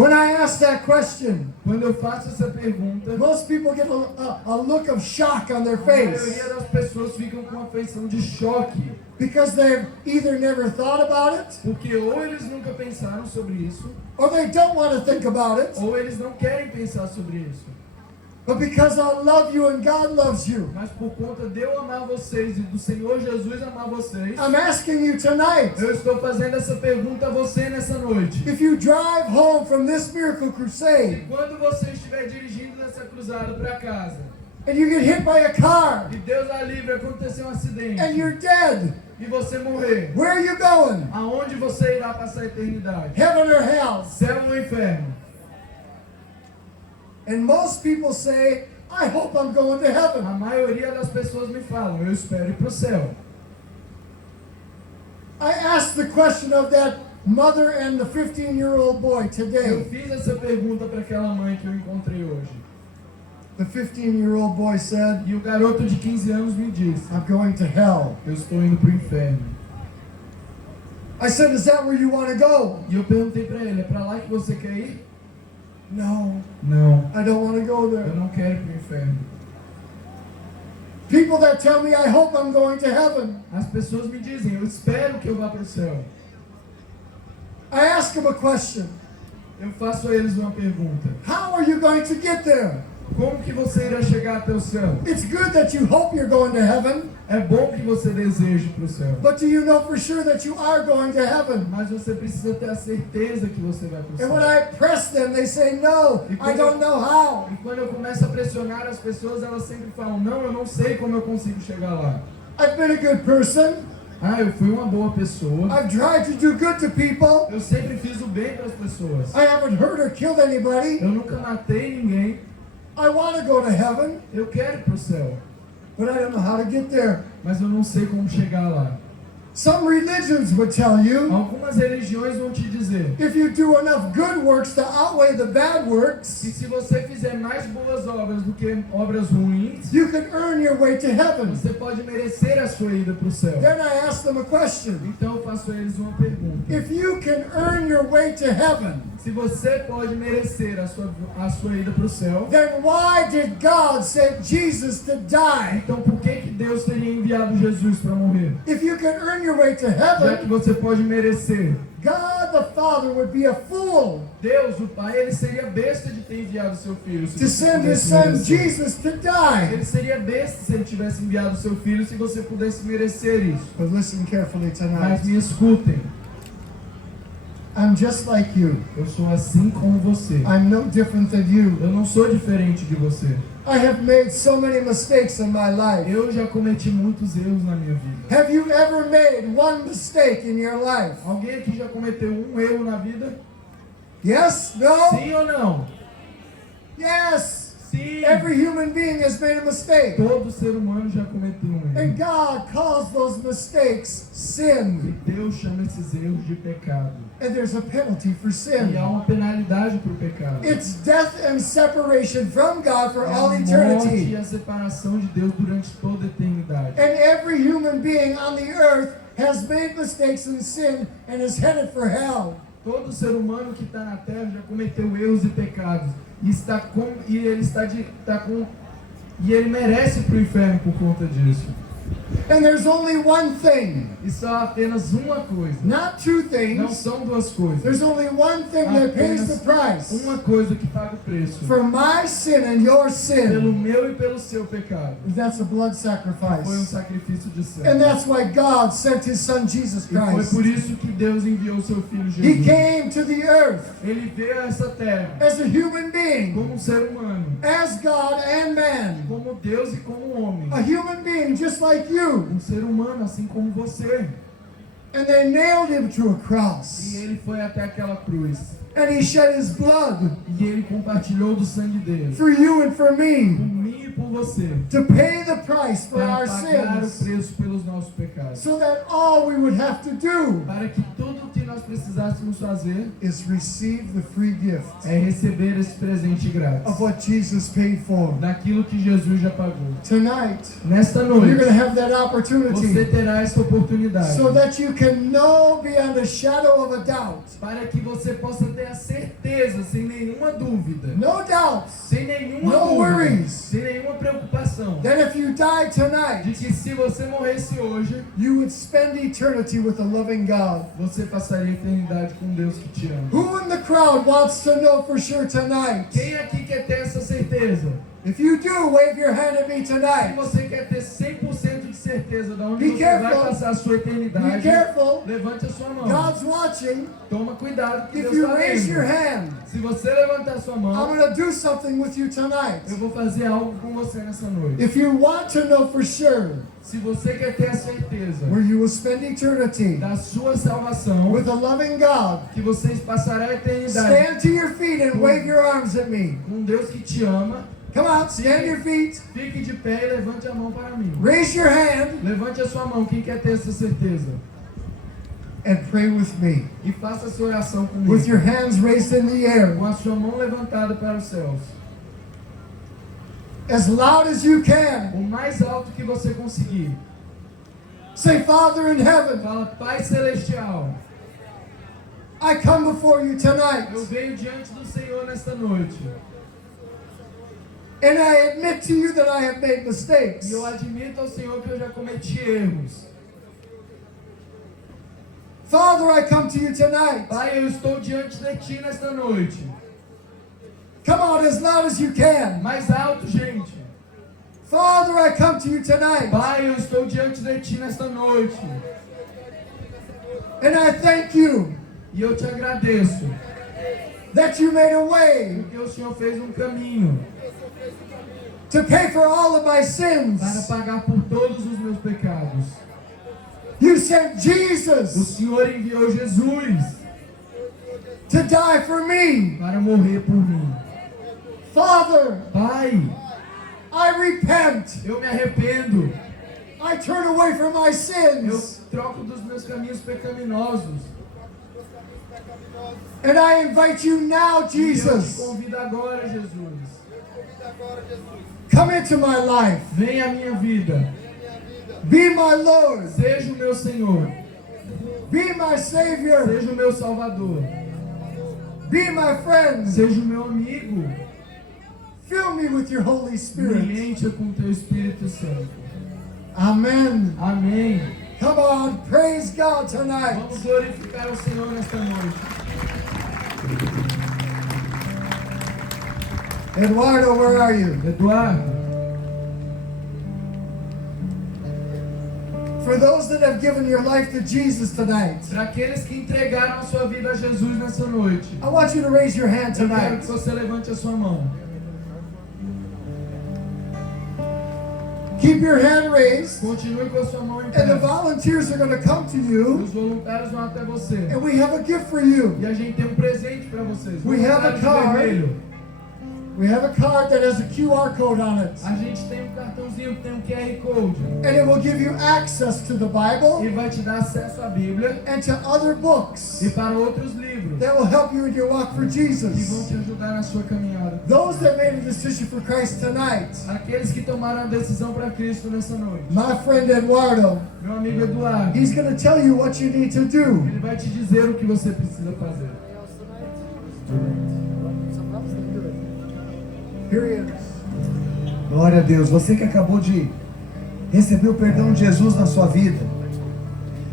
When I ask that question, Quando eu faço essa pergunta, most people get a look of shock on their a maioria face das pessoas ficam com uma feição de choque. because they've either never thought about it Porque ou eles nunca pensaram sobre isso, or they don't want to think about it. ou eles não querem pensar sobre isso. But because I love you and God loves you, Mas por conta de eu amar vocês e do Senhor Jesus amar vocês, I'm asking you tonight, eu estou fazendo essa pergunta a você nessa noite. if you drive home from this miracle E crusade quando você estiver dirigindo nessa cruzada para casa, and you get hit by a car e Deus a livre acontecer um acidente, and you're dead, e você morrer, where are you going? aonde você irá passar a eternidade? Heaven or hell? Céu ou inferno? And most people say, I hope I'm going to heaven. A maioria das pessoas me falam, eu espero ir para o céu. I asked the question of that mother and the 15-year-old boy Eu today. fiz essa pergunta para aquela mãe que eu encontrei hoje. The 15-year-old boy said, E o garoto de 15 anos me disse, I'm going to hell. eu estou indo para o inferno. I said, is that where you want to go? E eu perguntei para ele, é para lá que você quer ir? No, Não, I don't want to go eu there. não quero ir para o inferno. People that tell me, I hope I'm going to heaven. As pessoas me dizem, eu espero que eu vá para o céu. I ask them a question. Eu faço a eles uma pergunta. How are you going to get there? Como que você irá chegar até o céu? It's good that you hope you're going to heaven, É bom que você deseje para o céu. but do you know for sure that you are going to heaven? Mas você precisa ter a certeza que você vai para o And when céu. I press them, they say, no, I don't know how. E quando eu começo a pressionar as pessoas, elas sempre falam, não, eu não sei como eu consigo chegar lá. I've been a good person. Ah, eu fui uma boa pessoa. I've tried to do good to people. Eu sempre fiz o bem para as pessoas. I haven't hurt or killed anybody. Eu nunca matei ninguém. I want to go to heaven, Eu quero ir para o céu. but I don't know how to get there. Mas eu não sei como chegar lá. Some religions would tell you, Algumas religiões vão te dizer if you do enough good works to outweigh the bad que works, se você fizer mais boas obras do que obras ruins, you can earn your way to heaven. você pode merecer a sua ida para o céu. Then I ask them a question. Então eu faço a eles uma pergunta. If you can earn your way to heaven, Se você pode merecer a sua ida para o céu, then why did God send Jesus to die? então por que Deus teria enviado Jesus para morrer? If you can earn your way to Já que heaven, você pode merecer. God the Father would be a fool Deus, o Pai, ele seria besta de ter enviado seu filho. Se to você send his pudesse son merecer. Jesus to die. Ele seria besta se ele tivesse enviado seu filho, se você pudesse merecer isso. But listen carefully Mas tonight. me escutem, I'm just like you. eu sou assim como você. I'm no different than you. Eu não sou diferente de você. I have made so many mistakes in my life. Eu já cometi muitos erros na minha vida. Have you ever made one mistake in your life? Alguém aqui já cometeu um erro na vida? Yes? No? Sim ou não? Yes. Sim. Every human being has made a mistake. Todo ser humano já cometeu um And erro. God calls those mistakes E sin. Deus chama esses erros de pecado. And there's a penalty for E sin. há uma penalidade para o pecado. It's death and separation from God for É all a morte eternity. e a separação de Deus durante toda a eternidade. And every human being on the earth has made mistakes and sin and is headed for hell. Todo ser humano que está na Terra já cometeu erros e pecados. E ele merece para o inferno por conta disso. And there's only one thing, E só há apenas uma coisa. not two Não things. são duas coisas. There's only one thing that pays the price Uma coisa que paga o preço. for my sin and your Pelo sin. meu e pelo seu pecado. That's a blood Foi um sacrifice. sacrifício de sangue. And that's why God sent his son Jesus E foi Christ. por isso que Deus enviou o seu Filho He Jesus. came to the earth Ele veio a essa terra as a human being, como um ser humano. as God and man. Como Deus e como homem. A human being just like you. Um ser humano assim como você. And they nailed him to a E cross. ele foi até aquela cruz. And he shed his blood E ele compartilhou do sangue dele. for you and for Por me mim e por você. to pay the price for Para our pagar o sins, preço pelos nossos pecados. so that all we would have to do Para que tudo que nós precisássemos fazer is receive the free gift é receber esse presente grátis of what Jesus paid for. daquilo que Jesus já pagou. Tonight, Nesta you're going to noite, have that você opportunity terá essa oportunidade so that you can know beyond a shadow of a doubt. para que você possa ter a certeza, sem nenhuma dúvida, No doubts sem nenhuma No dúvida, worries. sem nenhuma preocupação, that if you died de tonight, que se você morresse hoje, you would spend eternity with a loving God. você passaria a eternidade com Deus que te ama. Who in the crowd wants to know for sure tonight? Quem aqui quer ter essa certeza? If you do, wave your hand at me Se tonight. você quer ter 100% de certeza de onde Be você careful. vai passar a sua eternidade, Be careful. levante a sua mão. God's watching. Toma cuidado que If Deus you está raise your vendo. hand, Se você levantar a sua I'm mão, going to do something with you tonight. eu vou fazer algo com você nessa noite. If you want to know for sure Se você quer ter a certeza where you will spend eternity da sua salvação, with a loving God, que vocês passarão a eternidade stand to your feet and wave your arms at me. com Deus que te ama, Come on, stand your feet. fique de pé e levante a mão para mim. Raise your hand Levante a sua mão, quem quer ter essa certeza. and pray with me. E faça a sua oração comigo. With your hands raised in the air, Com a sua mão levantada para os céus. as loud as you can. O mais alto que você conseguir. Say, Father in heaven, Fala, Pai Celestial, I come before you tonight, eu venho diante do Senhor nesta noite. and I admit to you that I have made mistakes. E eu admito ao Senhor que eu já cometi erros. Father, I come to you tonight. Pai, eu estou diante de Ti nesta noite. Come on, as loud as you can. Mais alto, gente. Father, I come to you tonight, Pai, eu estou diante de Ti nesta noite. and I thank you E eu te agradeço. that you made a way Porque o Senhor fez um caminho to pay for all of my para sins. pagar por todos os meus pecados. You sent O Jesus Senhor enviou Jesus to die for me. para morrer por mim. Father, Pai, I repent. eu me arrependo. I turn away from my Eu sins, troco dos meus caminhos pecaminosos. and I invite you now, E eu te Jesus. convido agora, Jesus. Come into my life. Venha à minha vida. Be my Lord. Seja o meu Senhor. Be my Savior. Seja o meu Salvador. Be my friend. Seja o meu amigo. Fill me with your Holy Me Spirit. encha com teu Espírito Santo. Amen. Amém. Come on, praise God tonight. Vamos glorificar o Senhor nesta noite. Eduardo, where are you? Eduardo, For those that have given your life to Jesus tonight, para aqueles que entregaram a sua vida a Jesus nessa noite, I want you to raise your hand eu quero tonight. que você levante a sua mão. Keep your hand raised, Continue com a sua mão em and the pé. volunteers are going to come to you, Os voluntários vão até você. and we have a gift for you. E a gente tem um presente para vocês. We have a Voluntários de card. vermelho. We have a card that has a QR code on it, A gente tem um cartãozinho que tem um QR Code. and it will give you access to the E Bible vai te dar acesso à Bíblia and to other books e para outros livros that will help you in your walk for que vão Jesus. te ajudar na sua caminhada. Those that made a decision for Christ tonight, Aqueles que tomaram a decisão para Cristo nessa noite. my friend Eduardo, Meu amigo Eduardo, he's going to tell you what you need to do. ele vai te dizer o que você precisa fazer. Here he is. Glória a Deus. Você que acabou de receber o perdão de Jesus na sua vida.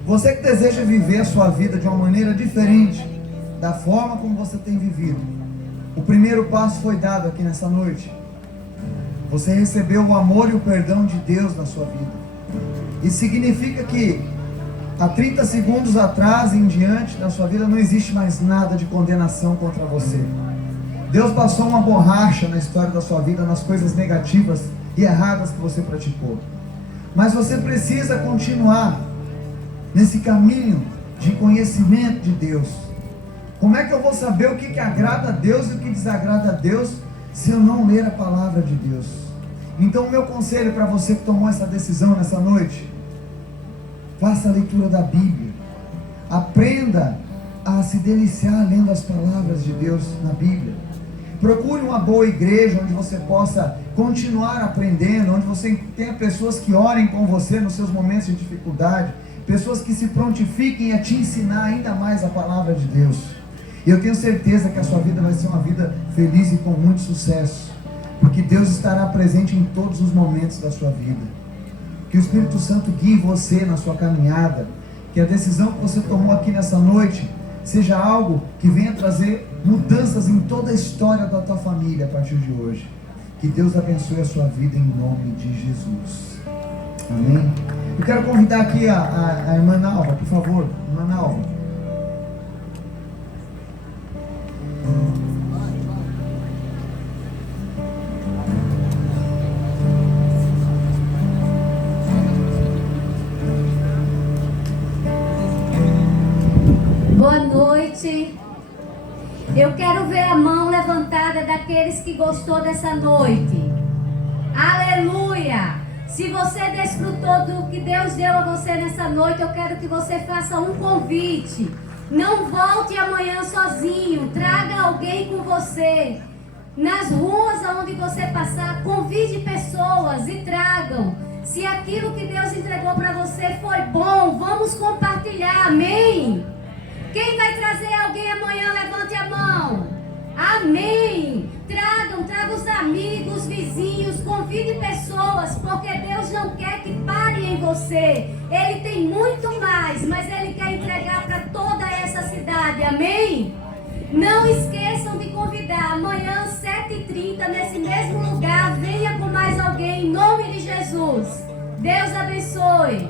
Você que deseja viver a sua vida de uma maneira diferente da forma como você tem vivido. O primeiro passo foi dado aqui nessa noite. Você recebeu o amor e o perdão de Deus na sua vida. Isso significa que há 30 segundos atrás e em diante na sua vida não existe mais nada de condenação contra você. Deus passou uma borracha na história da sua vida, nas coisas negativas e erradas que você praticou. Mas você precisa continuar nesse caminho de conhecimento de Deus. Como é que eu vou saber o que agrada a Deus e o que desagrada a Deus se eu não ler a palavra de Deus? Então o meu conselho para você que tomou essa decisão nessa noite: faça a leitura da Bíblia. Aprenda a se deliciar lendo as palavras de Deus na Bíblia. Procure uma boa igreja onde você possa continuar aprendendo, onde você tenha pessoas que orem com você nos seus momentos de dificuldade, pessoas que se prontifiquem a te ensinar ainda mais a palavra de Deus. E eu tenho certeza que a sua vida vai ser uma vida feliz e com muito sucesso, porque Deus estará presente em todos os momentos da sua vida. Que o Espírito Santo guie você na sua caminhada, que a decisão que você tomou aqui nessa noite seja algo que venha trazer mudanças em toda a história da tua família a partir de hoje. Que Deus abençoe a sua vida em nome de Jesus. Amém? Eu quero convidar aqui a irmã Nalva, por favor. Irmã Nalva. Boa noite. Eu quero ver a mão levantada daqueles que gostou dessa noite. Aleluia! Se você desfrutou do que Deus deu a você nessa noite, eu quero que você faça um convite. Não volte amanhã sozinho. Traga alguém com você. Nas ruas onde você passar, convide pessoas e tragam. Se aquilo que Deus entregou para você foi bom, vamos compartilhar. Amém? Quem vai trazer alguém amanhã, levante a mão. Amém. Traga os amigos, vizinhos, convide pessoas, porque Deus não quer que pare em você. Ele tem muito mais, mas Ele quer entregar para toda essa cidade. Amém? Não esqueçam de convidar. Amanhã, 7h30, nesse mesmo lugar, venha com mais alguém, em nome de Jesus. Deus abençoe.